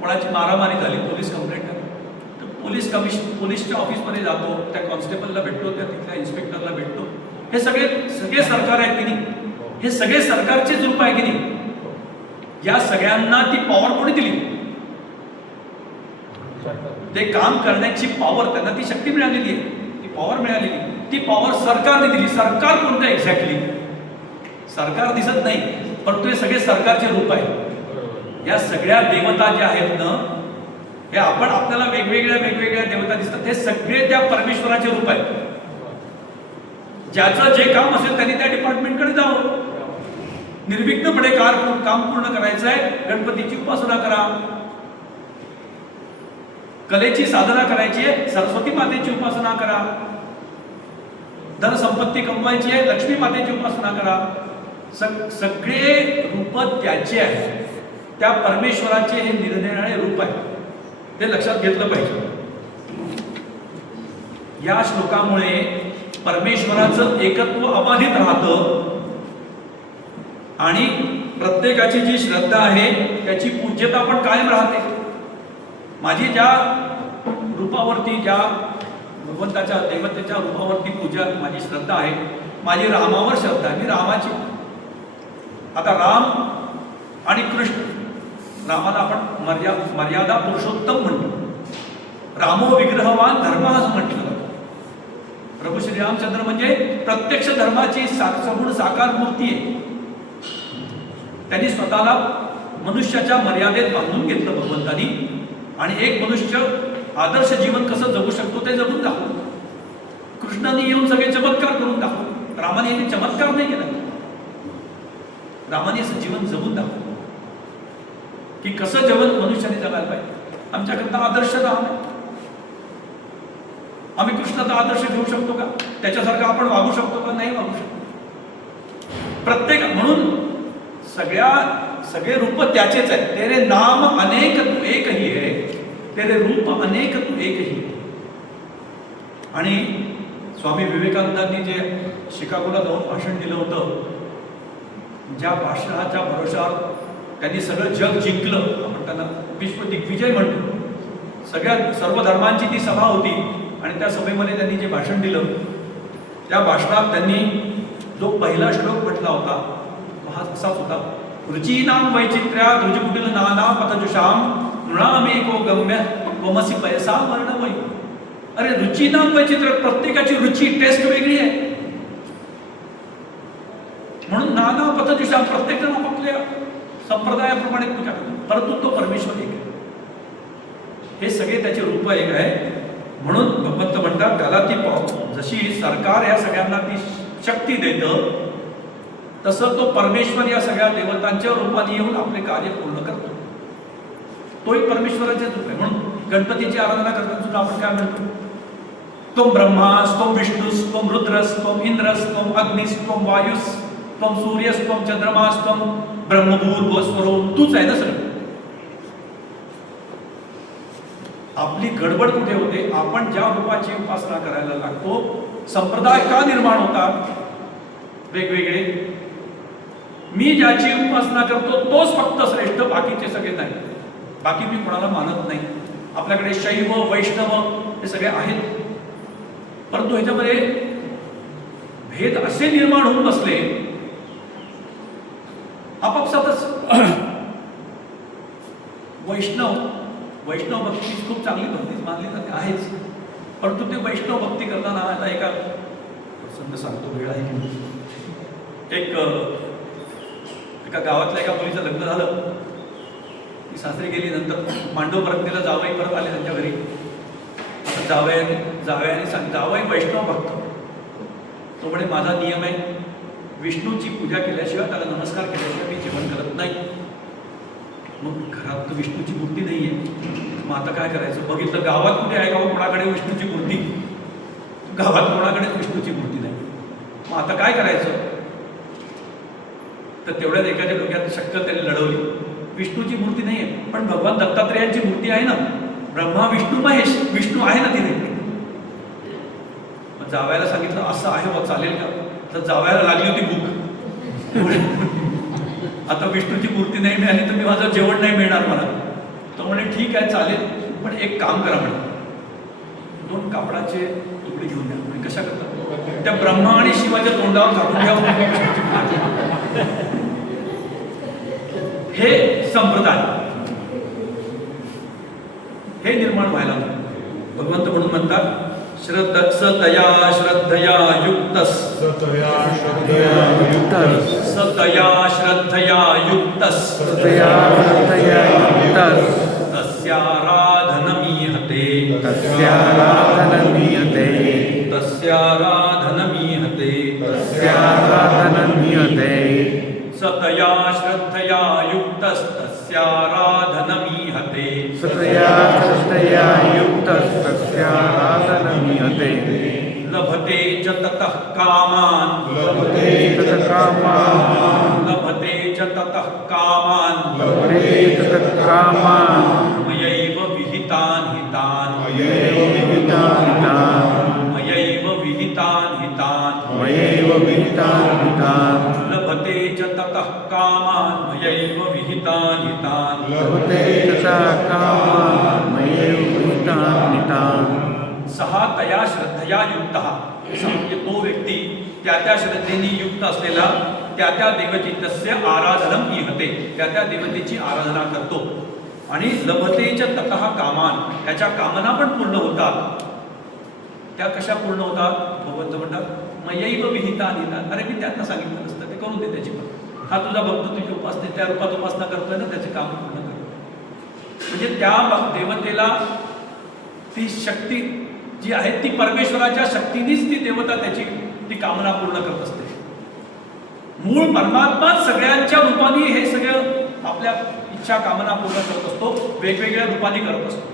कोणाची मारामारी झाली, पोलीस कंप्लेंट झाली, तर पोलीसच्या ऑफिसमध्ये जातो, त्या कॉन्स्टेबलला भेटतो, त्या तिथल्या इन्स्पेक्टरला भेटतो. हे सगळे सरकार आहेत की नाही? हे सगळे सरकारचेच रूप आहे की नाही? या सगळ्यांना ती पॉवर कोणी दिली? ते काम करण्याची पॉवर, त्यांना ती शक्ती मिळालेली आहे, ती पॉवर मिळालेली. ती पॉवर सरकारने दिली. सरकार कोणतं एक्झॅक्टली? सरकार दिसत नाही, परंतु हे सगळे सरकारचे रूप आहे. या सगळ्या देवता ज्या आहेत ना, हे आपल्याला वेगवेगळ्या देवता दिसतात, हे सगळे त्या परमेश्वराचे रूप आहेत. ज्याचं जे काम असेल त्यांनी त्या डिपार्टमेंटकडे जावं, निर्विघ्नपणे काम पूर्ण करायचं आहे. गणपतीची उपासना करा, कलेची साधना करायची आहे, सरस्वती मातेची उपासना करा, धनसंपत्ती कमवायची आहे, लक्ष्मी मातेची उपासना करा. सगळे रूप त्याचे आहेत. त्या परमेश्वराचे हे निरनिराळे रूप आहे, ते लक्षात घेतलं पाहिजे. या श्लोकामुळे परमेश्वराचं एकत्व अबाधित राहतं आणि प्रत्येकाची जी श्रद्धा आहे त्याची पूज्यता पण कायम राहते. माझी ज्या रूपावरती, ज्या भगवंताच्या देवतेच्या रूपावरती पूजा, माझी श्रद्धा आहे, माझी रामावर श्रद्धा आहे, मी रामाची. आता राम आणि कृष्ण, रामाला आपण मर्यादा पुरुषोत्तम म्हणतो, रामो विग्रहवान धर्म असं म्हटलं जातं. प्रभू श्रीरामचंद्र म्हणजे प्रत्यक्ष धर्माची सगुण साकार मूर्ती आहे. त्यांनी स्वतःला मनुष्याच्या मर्यादेत बांधून घेतलं भगवंतानी, आणि एक मनुष्य आदर्श जीवन कसं जगू शकतो ते जगून दाखवलं. कृष्णाने येऊन सगळे चमत्कार करून दाखवले. रामाने हे चमत्कार नाही केला, रामाने असं जीवन जगून दाखवलं की कसं जीवन मनुष्याने जगायला पाहिजे. आमच्याकरता आदर्श राम आहे. आम्ही कृष्णाचा आदर्श घेऊ शकतो का? त्याच्यासारखं आपण वागू शकतो का? नाही वागू शकतो. प्रत्येक म्हणून सगळे रूप त्याचेच आहेत. तेरे नाम अनेक तू एक ही है, तेरे रूप अनेक तू एक ही. आणि स्वामी विवेकानंदांनी जे शिकागोला जाऊन भाषण दिलं होतं, ज्या भाषणाच्या भरोशावर त्यांनी सगळं जग जिंकलं, आपण त्यांना विश्व दिग्विजय म्हणतो. सर्व धर्मांची ती सभा होती आणि त्या सभेमध्ये त्यांनी जे भाषण दिलं, त्या भाषणात त्यांनी जो पहिला श्लोक म्हटला होता हा असाच होता, रुचीनाम वैचित्र्या रुजकुटिल नाना पथजुषाम नृणामेको गम्य वमसी पैसा वर्णमयी. अरे रुचीनाम वैचित्र्य, प्रत्येकाची रुची टेस्ट वेगळी आहे. म्हणून नाना पद्धतीच्या प्रत्येक जण आपापल्या संप्रदायाप्रमाणे पूजा करतो, परंतु तो परमेश्वर एक आहे. हे सगळे त्याचे रूप एक आहे. म्हणून भगवंत म्हणतात त्याला ती जशी सरकार या सगळ्यांना ती शक्ती देतं, तसं तो परमेश्वर या सगळ्या देवतांच्या रूपाने येऊन आपले कार्य पूर्ण करतो. तोही परमेश्वराचे रूप आहे. म्हणून गणपतीची आराधना करताना सुद्धा आपण काय म्हणतो, त्वं ब्रह्मास, त्वं विष्णुस, त्वं रुद्रस, त्वं इंद्रस, त्वं अग्निस, त्वं वायुस, त्वं सूर्यस, त्वं चंद्रमास, त्वं ब्रह्मभूर्भुवस्वरो. तूच आहे ना सगळं. आपली गडबड कुठे होते, आपण ज्या रूपाची उपासना करायला लागतो. संप्रदाय का निर्माण होतात वेगवेगळे, मी ज्याची उपासना करतो तोच फक्त श्रेष्ठ, बाकीचे सगळे नाही. बाकी मी कोणाला मानत नाही. आपल्याकडे शैव वैष्णव हे सगळे आहेत, परंतु ह्याच्यामध्ये भेद असे निर्माण होऊन बसले आपापसातच. वैष्णव भक्ती खूप चांगली भक्ती मानली जाते आहेच, परंतु ते वैष्णव भक्ती करताना आता एका प्रसंग सांगतो, वेळ आहे की एका गावातल्या एका मुलीचं लग्न झालं. ती सासरी गेली, नंतर मांडव परत तिला जावई परत आले त्यांच्या घरी. जावयाने सांग, जावई वैष्णव भक्त, तो म्हणे माझा नियम आहे विष्णूची पूजा केल्याशिवाय, त्याला नमस्कार केल्याशिवाय मी जेवण करत नाही. मग घरात तर विष्णूची मूर्ती नाहीये, मग आता काय करायचं. बघितलं गावात कुठे आहे का कोणाकडे विष्णूची मूर्ती, गावात कोणाकडेच विष्णूची मूर्ती नाही. मग आता काय करायचं. तर तेवढ्यात एकाच्या डोक्यात शक्कल त्याने लढवली, विष्णूची मूर्ती नाही आहे पण भगवान दत्तात्रेयांची मूर्ती आहे ना, ब्रह्मा विष्णू महेश, विष्णू आहे ना तिथे. मग जावयाला सांगितलं असं आहे बघ, चालेल का. तर जावयाला लागली होती भूक. आता विष्णूची मूर्ती नाही मिळाली तर मी माझं जेवण नाही मिळणार मला. तो म्हणे ठीक आहे चालेल, पण एक काम करा म्हणे, 2 कापडाचे तुकडे घेऊन द्या. म्हणजे कशा करतात, त्या ब्रह्मा आणि शिवाच्या तोंडावर कापून घ्या. हे संप्रदाय हे निर्माण व्हायला भगवंत म्हणून म्हणतात, सतया श्रद्धया युक्तस, सतया श्रद्धया युक्तस, सतया श्रद्धया युक्तस, सतया श्रद्धया युक्तस, तस्याराधनमीहते, तस्याराधनमीयते, तस्याराधनमीहते, तस्याराधनमीयते. सतया श्रद्धया युक्तस तस्याराधनमीहते, सतया श्रद्धया युक्तस, तस्याराधनमीयते. लभते च ततः कामान्, लभते ततः कामान्, लभते च ततः कामान्, लभते ततः कामान्, मयैव विहितान् हितान्, मयैव विहितान् हितान्, मयैव विहितान् हितान्, मयैव विहितान् हितान्. लभते च ततः कामान्, मयैव विहितान् हितान्. लभते ततः कामान्, मयैव विहितान् हितान्. सहा तया श्रद्धया युक्त, म्हणजे तो व्यक्ती त्या श्रद्धेने युक्त असलेला त्या देवतेचे आराधनम इहते, त्या देवतेची आराधना करतो. आणि लभतेच्या ततः कामान, त्याच्या कामना पण पूर्ण होतात. त्या कशा पूर्ण होतात, भगवंत म्हणतात मयैव विहिता निहिता. अरे मी त्यांना सांगितलं नसतं, ते करून दे त्याची पण. हा तुझा भक्त तुझी उपासना त्या रूपात उपासना करतोय ना, त्याचे काम पूर्ण कर. म्हणजे त्या देवतेला ती शक्ती जी आहे ती परमेश्वराच्या शक्तीनेच ती देवता त्याची ती कामना पूर्ण करत असते. मूळ परमात्मा सगळ्यांच्या रूपाने हे सगळं आपल्या इच्छा कामना पूर्ण करत असतो, वेगवेगळ्या रूपाने करत असतो.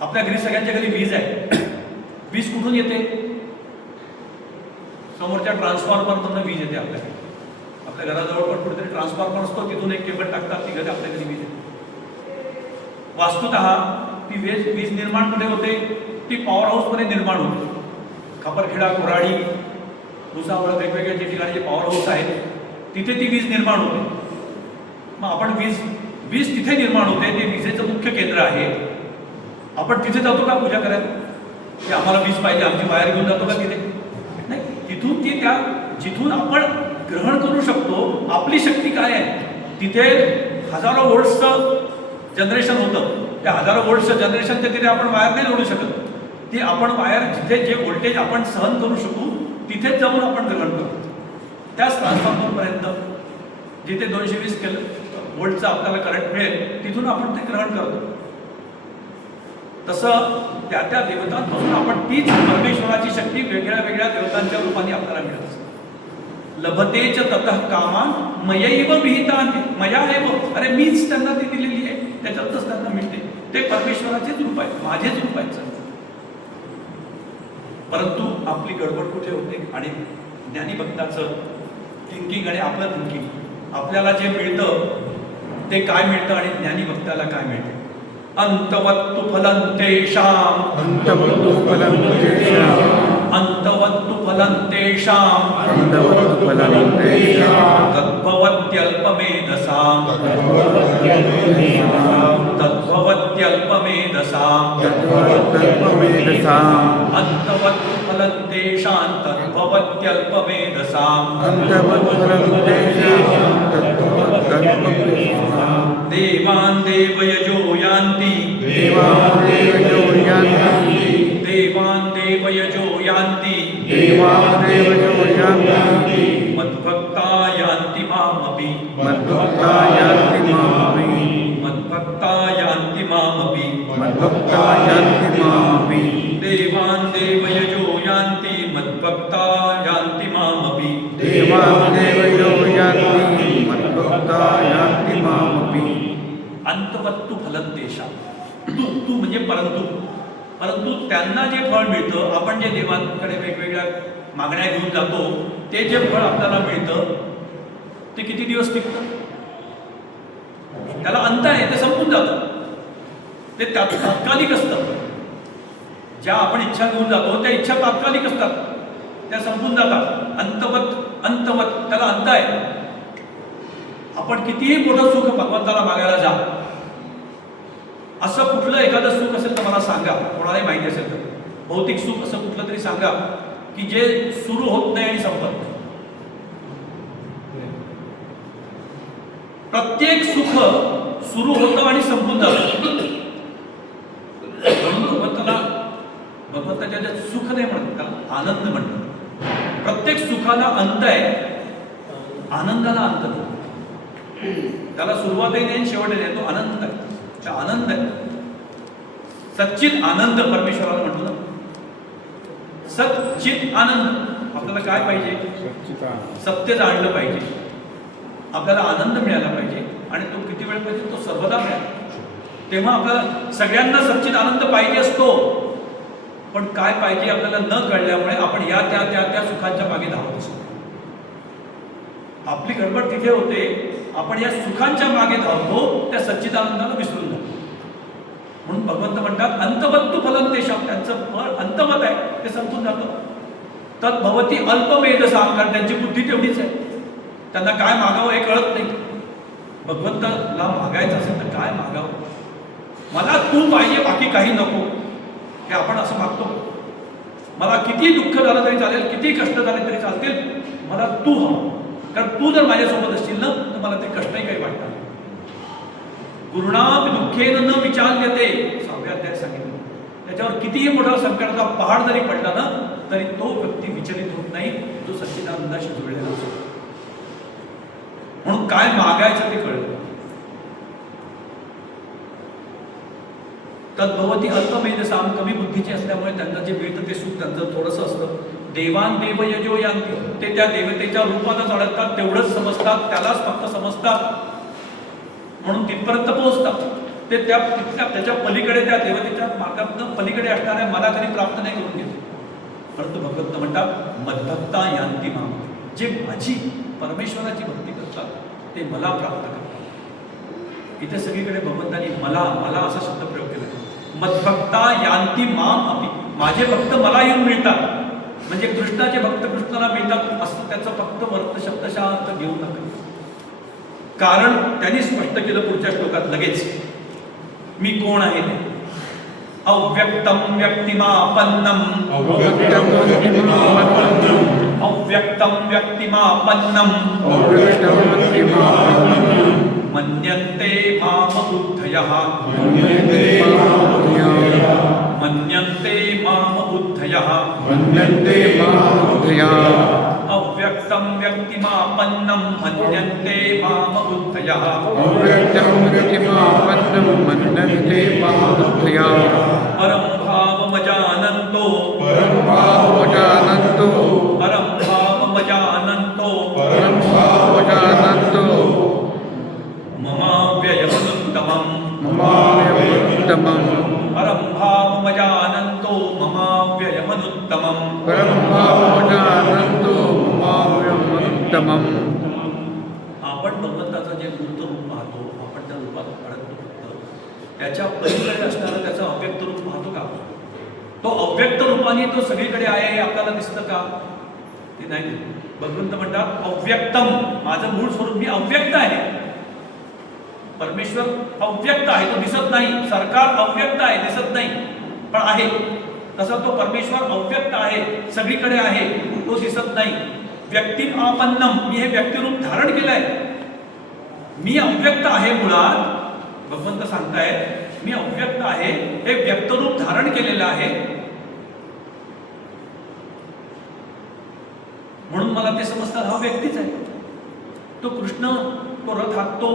आपल्या घरी सगळ्यांच्या घरी वीज आहे. वीज कुठून येते, समोरच्या ट्रान्सफॉर्मरमधून वीज येते आपल्याकडे. आपल्या घराजवळ पण कुठेतरी ट्रान्सफॉर्मर असतो, तिथून एक केबल टाकतात, ती घरी आपल्या घरी वीज येते. वास्तुतः ती वीज निर्माण कुठे होते, ती पॉवर हाऊसमध्ये निर्माण होते. खापरखेडा, कोराडी, भुसावळ, वेगवेगळ्या जे ठिकाणी जे पॉवर हाऊस आहेत तिथे ती वीज निर्माण होते. मग आपण वीज तिथे निर्माण होते, ते विजेचं मुख्य केंद्र आहे. आपण तिथे जातो का पूजा करायला, की आम्हाला वीज पाहिजे, आमची वायर घेऊन जातो का तिथे, नाही. तिथून ती जिथून आपण ग्रहण करू शकतो, आपली शक्ती काय आहे, तिथे हजारो वोल्ट्सचं जनरेशन होतं. त्या हजारो वोल्ट्सचं जनरेशनच्या तिथे आपण वायर नाही जोडू शकत. ती आपण वायर जिथे जे व्होल्टेज आपण सहन करू शकू तिथेच जाऊन आपण ग्रहण करतो. त्याच ट्रान्सफॉर्मरपर्यंत जिथे 220 व्होल्टचा आपल्याला करंट मिळेल तिथून आपण ते ग्रहण करतो. तसं त्या त्या देवतांपासून आपण तीच परमेश्वराची शक्ती वेगळ्या वेगळ्या देवतांच्या रूपाने आपल्याला मिळत असते. लभतेच ततः कामान मयैव विहितानि मया एव, अरे मीच त्यांना ती दिलेली आहे, त्याच्यातच त्यांना मिळते. ते परमेश्वराचेच रूप आहे, माझेच रूप आहे. परंतु आपली गडबड कुठे होते आणि ज्ञानी भक्ताचं थिंकिंग आणि आपलं थिंकिंग, आपल्याला जे मिळतं ते काय मिळतं आणि ज्ञानी भक्ताला काय मिळते. अंतवत्तु फलं तेषां अंतवत्तु फलं तेषां अंतवत्तु फलं तेषां अंतवत्तु फलं तेषां तद्भवत्यल्पमेधसां तद्भवत्यल्पमेधसां अंतवत्तु फलं तेषां तद्भवत्यल्पमेधसां अंतवत्तु फलं तेषां तद्भवत्यल्पमेधसां देवान् देवयजो यान्ति देवान् देवयो यान्ति देवान् देवयजो यान्ति देवान् देवयो यान्ति मद्भक्ता यान्ति मामपि मद्भक्ता यान्ति मामपि मद्भक्ता यान्ति मामपि मद्भक्ता यान्ति मामपि देवान् देवयजो यान्ति मद्भक्ता यान्ति मामपि देवान् देवयो यान्ति मद्भक्ता यान्ति मामपि. अंतवत्तु फलं तेषां, तू म्हणजे परंतु त्यांना जे फळ मिळतं, आपण जे देवांकडे वेगवेगळ्या मागण्या घेऊन जातो ते जे फळ आपल्याला मिळतं ते किती दिवस टिकतं? त्याला अंत आहे, ते संपून जातं. ते तात्कालिक असतं. ज्या आपण इच्छा घेऊन जातो त्या इच्छा तात्कालिक असतात, त्या संपून जातात. अंतवत त्याला अंत आहे. आपण कितीही मोठं सुख भगवंताला मागायला जा, असं कुठलं एखादं सुख असेल तर मला सांगा, कोणालाही माहिती असेल तर. भौतिक सुख असं कुठलं तरी सांगा की जे सुरू होत नाही आणि संपत नाही. प्रत्येक सुख सुरू होतं आणि संपून जातं. म्हणून भगवंताच्या जे सुख नाही म्हणत, त्याला आनंद म्हणतात. प्रत्येक सुखाला अंत आहे, आनंदाला अंत नाही. त्याला सुरुवातही नाही शेवटही नाही, तो आनंद आहे. आनंद आहे, सच्चित आनंद परमेश्वराला म्हणतो ना. सच्चित आनंद. आपल्याला काय पाहिजे? सत्य जाणलं पाहिजे, आपल्याला आनंद मिळाला पाहिजे आणि तो किती वेळ पाहिजे? तो सर्वदा मिळाला. तेव्हा आपल्याला सगळ्यांना सच्चित आनंद पाहिजे असतो, पण काय पाहिजे आपल्याला न कळल्यामुळे आपण या त्या सुखांच्या मागे धावत असतो. आपली गडबड तिथे होते, आपण या सुखांच्या मागे धावतो, त्या सच्चिदानंदाला विसरून जातो. म्हणून भगवंत म्हणतात अंतवत्तु फलं तेषां, त्यांचं फळ अंतवत आहे, ते संपून जातं. तद्भवती अल्पमेधसां, कारण त्यांची बुद्धी तेवढीच आहे, त्यांना काय मागावं हे कळत नाही. भगवंताला मागायचं असेल तर काय मागावं? मला तू पाहिजे, बाकी काही नको, हे आपण असं मागतो. मला किती दुःख झालं तरी चालेल, किती कष्ट झाले तरी चालतील, मला तू हवं. कारण तू जर माझ्यासोबत असशील ना तर मला ते कष्टही काही वाटतात. गुरुणाम दुःखेन न विचाल्यते, 6व्या अध्यायात सांगितलं. त्याच्यावर कितीही मोठा संकटाचा पहाड जरी पडला ना तरी तो व्यक्ती विचलित होत नाही, जो सच्चिदानंदाशी जुळलेला असतो. म्हणून काय मागायचं ते कळलं. तद्भवती अल्पमेधसां, कमी बुद्धीचे असल्यामुळे त्यांना जे मिळतं ते सुख त्यांचं थोडंसं असतं. देवान देवयजो यान्ति, ते त्या देवतेच्या रूपातच अडकतात, तेवढंच समजतात, त्यालाच फक्त समजतात, म्हणून तिथपर्यंत पोहोचतात. ते त्याच्या पलीकडे, त्या देवतेच्या मार्गातून पलीकडे असणाऱ्या मला कधी प्राप्त नाही करून घेत. परंतु भगवंत म्हणतात मद्भक्ता यान्ति माम, जे माझी परमेश्वराची भक्ती करतात ते मला प्राप्त करतात. इथे सगळीकडे भगवंतांनी मला असा शब्द प्रयोग केला. मद्भक्ता यान्ति माम अपि, माझे भक्त मला येऊन मिळतात. म्हणजे कृष्णाचे भक्त कृष्णाला मिळतात असं त्याचा फक्त वर्त शब्दशः अर्थ घेऊ नका. कारण त्यांनी स्पष्ट केलं पुढच्या श्लोकात लगेच, मी कोण आहे ते. अव्यक्तम व्यक्तिमापन्नम अव्यक्तम व्यक्तिमापन्नम मन्यन्ते माम बुद्धयः मन्यन्ते माम बुद्धयः अव्यक्त अव्यक्तं व्यक्तिमापन्नं मन्यन्ते माम बुद्धयः अव्यक्तं व्यक्तिमापन्नं मन्यन्ते माम बुद्धयः परं भावमजानन्तो परं भावमजानन्तो परं भावमजानन्तो परं भावमजानन्तो ममाव्ययमनुत्तमम् ममाव्ययमनुत्तमम् परं भावमजानन्तो ममाव्ययमनुत्तमम् परं भावमजानन्तो ममाव्ययमनुत्तमम्. आपण भगवंताचं जे मूर्त रूप पाहतो, आपण त्या रूपात अडकतो, फक्त त्याच्या पलीकडे असणारं त्याचं अव्यक्त रूप पाहतो का? तो अव्यक्त रूपाने तो सगळीकडे आहे हे आपल्याला दिसतं का? ते नाही. भगवंत म्हणतात अव्यक्तम, माझं मूळ स्वरूप मी अव्यक्त आहे. परमेश्वर अव्यक्त आहे, तो दिसत नाही. सरकार अव्यक्त आहे, दिसत नाही पण आहे. तसा तो परमेश्वर अव्यक्त आहे, सगळीकडे आहे, तो दिसत नाही. व्यक्ती आपन्नम, मी हे व्यक्तिरूप धारण केलंय. मी अव्यक्त आहे मुळात. भगवंत सांगतायत मी अव्यक्त आहे, हे व्यक्तरूप धारण केलेलं आहे. म्हणून मला ते समजतात हा व्यक्तीच आहे. तो कृष्ण, तो रथ हाकतो,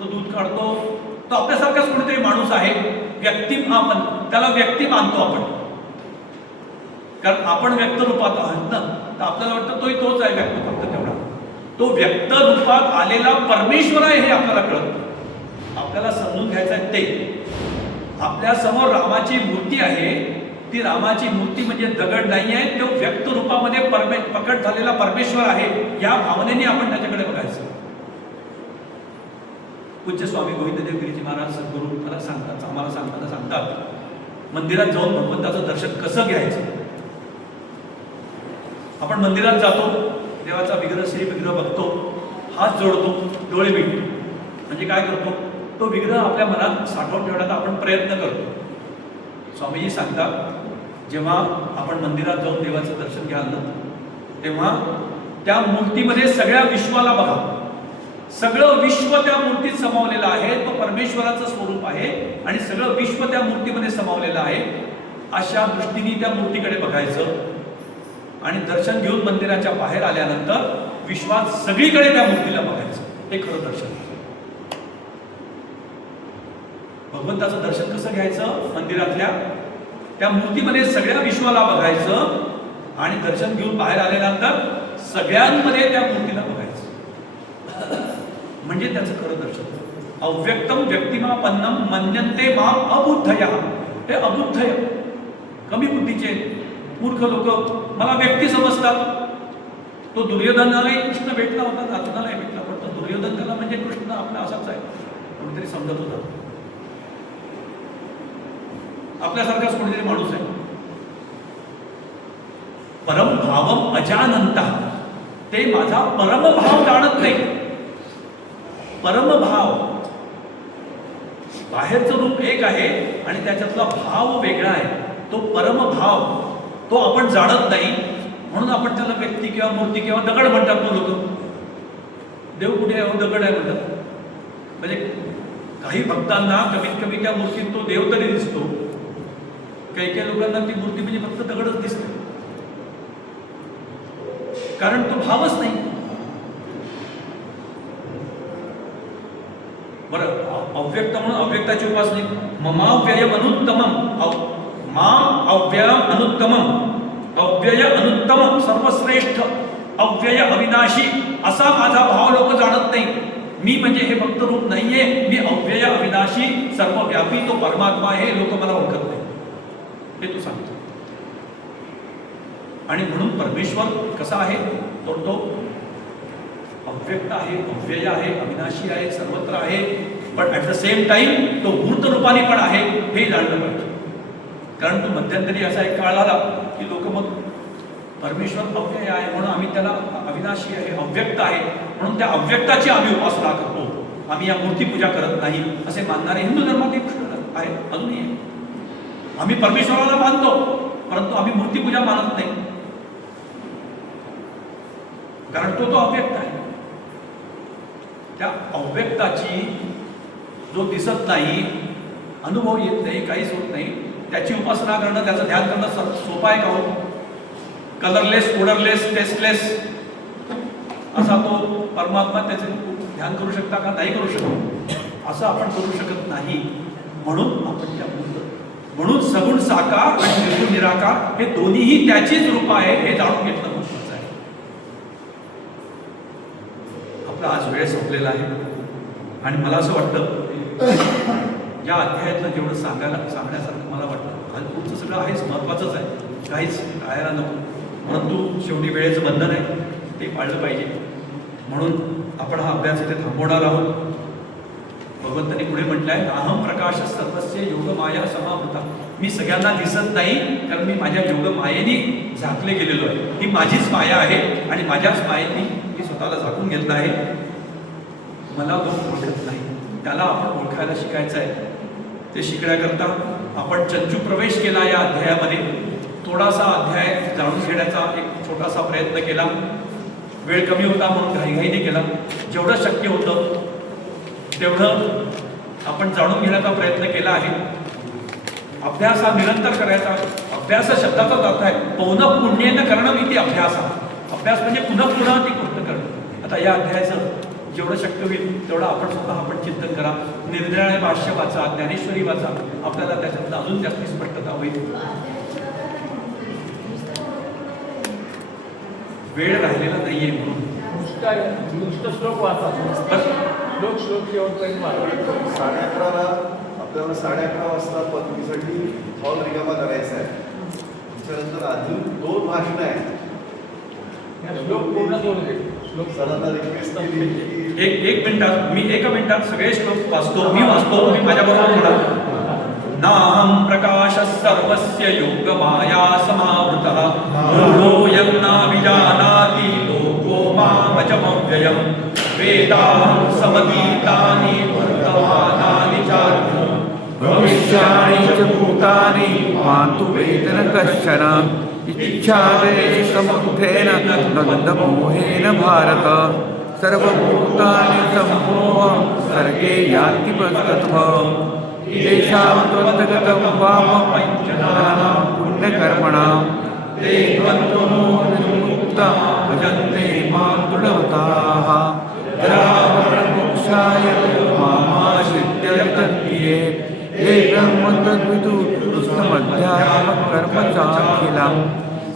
तो दूध काढतो, तो आपल्यासारखाच कोणीतरी माणूस आहे. व्यक्ती आपण त्याला व्यक्ती मानतो आपण, कारण आपण व्यक्त रूपात आहोत ना. तर आपल्याला वाटतं तोच आहे व्यक्त, फक्त तेवढा. तो व्यक्त रूपात आलेला परमेश्वर आहे हे आपल्याला कळतं. आपल्याला समजून घ्यायचं आहे ते. आपल्या समोर रामाची मूर्ती आहे. ती रामाची मूर्ती म्हणजे दगड नाही आहे, तो व्यक्त रूपामध्ये प्रकट झालेला परमेश्वर आहे. या भावनेने आपण त्याच्याकडे बघायचं. पूज्य स्वामी गोविंददेव गिरीजी महाराज सद्गुरू आम्हाला सांगतात मंदिरात जाऊन भगवंताचं दर्शन कसं घ्यायचं. आपण मंदिरात जातो, देवाचा विग्रह, श्री विग्रह बघतो, हात जोडतो, डोळे मिटतो. म्हणजे काय करतो? तो विग्रह आपल्या मनात साठवून ठेवण्याचा आपण प्रयत्न करतो. स्वामीजी सांगतात जेव्हा आपण मंदिरात जाऊन देवाचं दर्शन घ्याल ना, तेव्हा त्या मूर्तीमध्ये सगळ्या विश्वाला बघा. सगळं विश्व त्या मूर्तीत समावलेलं आहे. तो परमेश्वराचं स्वरूप आहे आणि सगळं विश्व त्या मूर्तीमध्ये समावलेलं आहे. अशा दृष्टीने त्या मूर्तीकडे बघायचं आणि दर्शन घेऊन मंदिराच्या बाहेर आल्यानंतर विश्वात सगळीकडे त्या मूर्तीला बघायचं. हे खरं दर्शन. भगवंताचं दर्शन कसं घ्यायचं? मंदिरातल्या त्या मूर्तीमध्ये सगळ्या विश्वाला बघायचं आणि दर्शन घेऊन बाहेर आल्यानंतर सगळ्यांमध्ये त्या मूर्तीला बघायचं. म्हणजे त्याचं खरं दर्शन. अव्यक्तम व्यक्तिमापन्नम मन्यन्ते माम अबुद्धयः. हे अबुद्धय, कमी बुद्धीचे मूर्ख लोक मला व्यक्ती समजतात. तो दुर्योधनालाही कृष्ण भेटला होता, अर्जुनालाही भेटला, पण तो दुर्योधन त्याला म्हणजे कृष्ण आपला असाच आहे कोणीतरी समजत होता. आपल्यासारखाच कोणीतरी माणूस आहे. परम भावम अजानंता, ते माझा परमभाव जाणत नाही. परमभाव, बाहेरचं रूप एक आहे आणि त्याच्यातला भाव वेगळा आहे. तो परमभाव तो आपण जाणत नाही. म्हणून आपण त्याला व्यक्ती किंवा मूर्ती किंवा दगड म्हणतात ना लोक. देव कुठे आहे? दगड आहे म्हणतात. म्हणजे काही भक्तांना कमीत कमी त्या मूर्तीत तो देव तरी दिसतो. काही काही लोकांना ती मूर्ती म्हणजे फक्त दगडच दिसते, कारण तो भावच नाही. बरं, अव्यक्त म्हणून अव्यक्ताची उपासना. ममाव्ययम अनुत्तमम, माम अव्ययम अनुत्तमम, अव्यय अनुत्तम सर्वश्रेष्ठ, अव्यय अविनाशी असा माझा भाव लोक जाणत नाही. मी म्हणजे हे फक्त रूप नाहीये, मी अव्यय अविनाशी सर्वव्यापी तो परमात्मा आहे. लोक मला ओळखत नाही, हे तू सांगतो. आणि म्हणून परमेश्वर कसा आहे? तो अव्यक्त आहे, अव्यय आहे, अविनाशी आहे, सर्वत्र आहे. पण ऍट द सेम टाइम तो मूर्त रूपाने पण आहे, हे जाणलं पाहिजे. कारण तो मध्यंतरी असा एक काळ आला की लोक मग परमेश्वर अव्यय आहे म्हणून आम्ही त्याला अविनाशी आहे, अव्यक्त आहे म्हणून त्या अव्यक्ताची आम्ही उपासना करतो, आम्ही या मूर्ती पूजा करत नाही, असे मानणारे हिंदू धर्मात एक आहे, अजूनही आहे. आम्ही परमेश्वराला मानतो परंतु आम्ही मूर्तीपूजा मानत नाही, कारण तो अव्यक्त आहे. त्या अव्यक्ताची जो दिसत नाही, अनुभव येत नाही, काहीच होत नाही, त्याची उपासना करणं, त्याचं ध्यान करणं सोपं आहे का हो? कलरलेस, ओडरलेस, टेस्टलेस असा तो परमात्मा त्याचे ध्यान करू शकता का? नाही करू शकत. असं आपण करू शकत नाही. म्हणून आपण त्या म्हणून सगुण साकार आणि निर्गुण निराकार हे दोन्हीही त्याचीच रूप आहे हे जाणून घेतलं महत्वाचं आहे. आपला आज वेळ संपलेला आहे आणि मला असं वाटतं या अध्यायातलं जेवढं सांगण्यासारखं मला वाटतं आणि पुढचं सगळं आहेच महत्वाचंच आहे, काहीच टाळायला नको. परंतु शेवटी वेळेचं बंधन आहे, ते पाळलं पाहिजे. म्हणून आपण हा अभ्यास इथे थांबवणार आहोत. भगवंतांनी पुढे म्हटलंय, अहम प्रकाश सर्वस्य योग माया समावृता. मी सगळ्यांना दिसत नाही कारण मी माझ्या योग मायेने झाकले गेलेलो आहे. ही माझीच माया आहे आणि माझ्याच मायेने मी स्वतःला झाकून घेतलं आहे. मला लोक ओळखत नाही, त्याला आपण ओळखायला शिकायचं आहे. ते शिकण्याकरता आपण चंचू प्रवेश केला या अध्यायामध्ये. थोडासा अध्याय जाणून घेण्याचा एक छोटासा प्रयत्न केला. वेळ कमी होता म्हणून घाईघाईने केला. जेवढं शक्य होतं तेवढं आपण जाणून घेण्याचा प्रयत्न केला आहे. अभ्यास हा निरंतर करायचा. अभ्यास शब्दाचाच अर्थ आहे पौनः पुण्येन करणं इति अभ्यास. अभ्यास म्हणजे पुन्हा पुन्हा ती गोष्ट करणं. आता या अध्यायाचं जेवढं शक्य होईल तेवढं आपण चिंतन करा. निर्णय भाष्य वाचा, ज्ञानेश्वरी वाचा, आपल्याला त्याच्यातलं अजून जास्त स्पष्टता होईल. वेळ राहिलेला नाहीये म्हणून श्लोक वाचा. श्लोक शेवटपर्यंत वाचा. 11:30ला आपल्याला 11:30 वाजता पदवीसाठी हॉल रिकामा करायचा आहे. त्याच्यानंतर अजून 2 भाषणं आहेत. श्लोक पूर्ण करून घे. श्लोक सरांना रिक्वेस्ट केली की एक मिनिटात मी एका मिनिटात सगळे श्लोक वाचतो. मी वाचतो, तुम्ही माझ्याबरोबर बोला. नाहं प्रकाशः सर्वस्य योगमाया समावृतः मूढो यन्ना विजानाति लोको मामजमव्ययम् वेदाहं समगीतानि वर्तमानानि चार्जुन भविष्याणि च भूतानि मातु वेदन कश्चन इच्छादेशसमुत्थेन नन्दमोहेन भारत सर्वभूतानि सम्मोहं सर्गे यान्ति वस्तुतः येषां त्वन्तगतं पापपञ्चनानां पुण्यकर्मणां ते द्वन्द्वमोहनिर्मुक्ता भजन्ते मां दृढव्रताः जरामरणमोक्षाय मामाश्रित्य तद्धिये ये ब्रह्मतद्विदु कृष्णमध्यात्मकर्म चाखिलं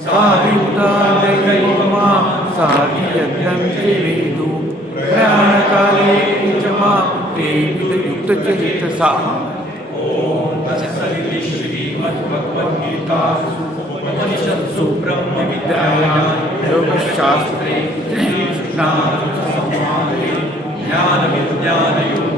साधियुक्ता दैवमा साधियज्ञं विवेदु प्रयाणकाले च मां ते विदयुक्तचेतसाः. श्रीमद्भगवद्गीतासु ब्रह्मविद्यायां योगशास्त्रे श्रीकृष्णार्जुनसंवादे ज्ञानविज्ञानयोगो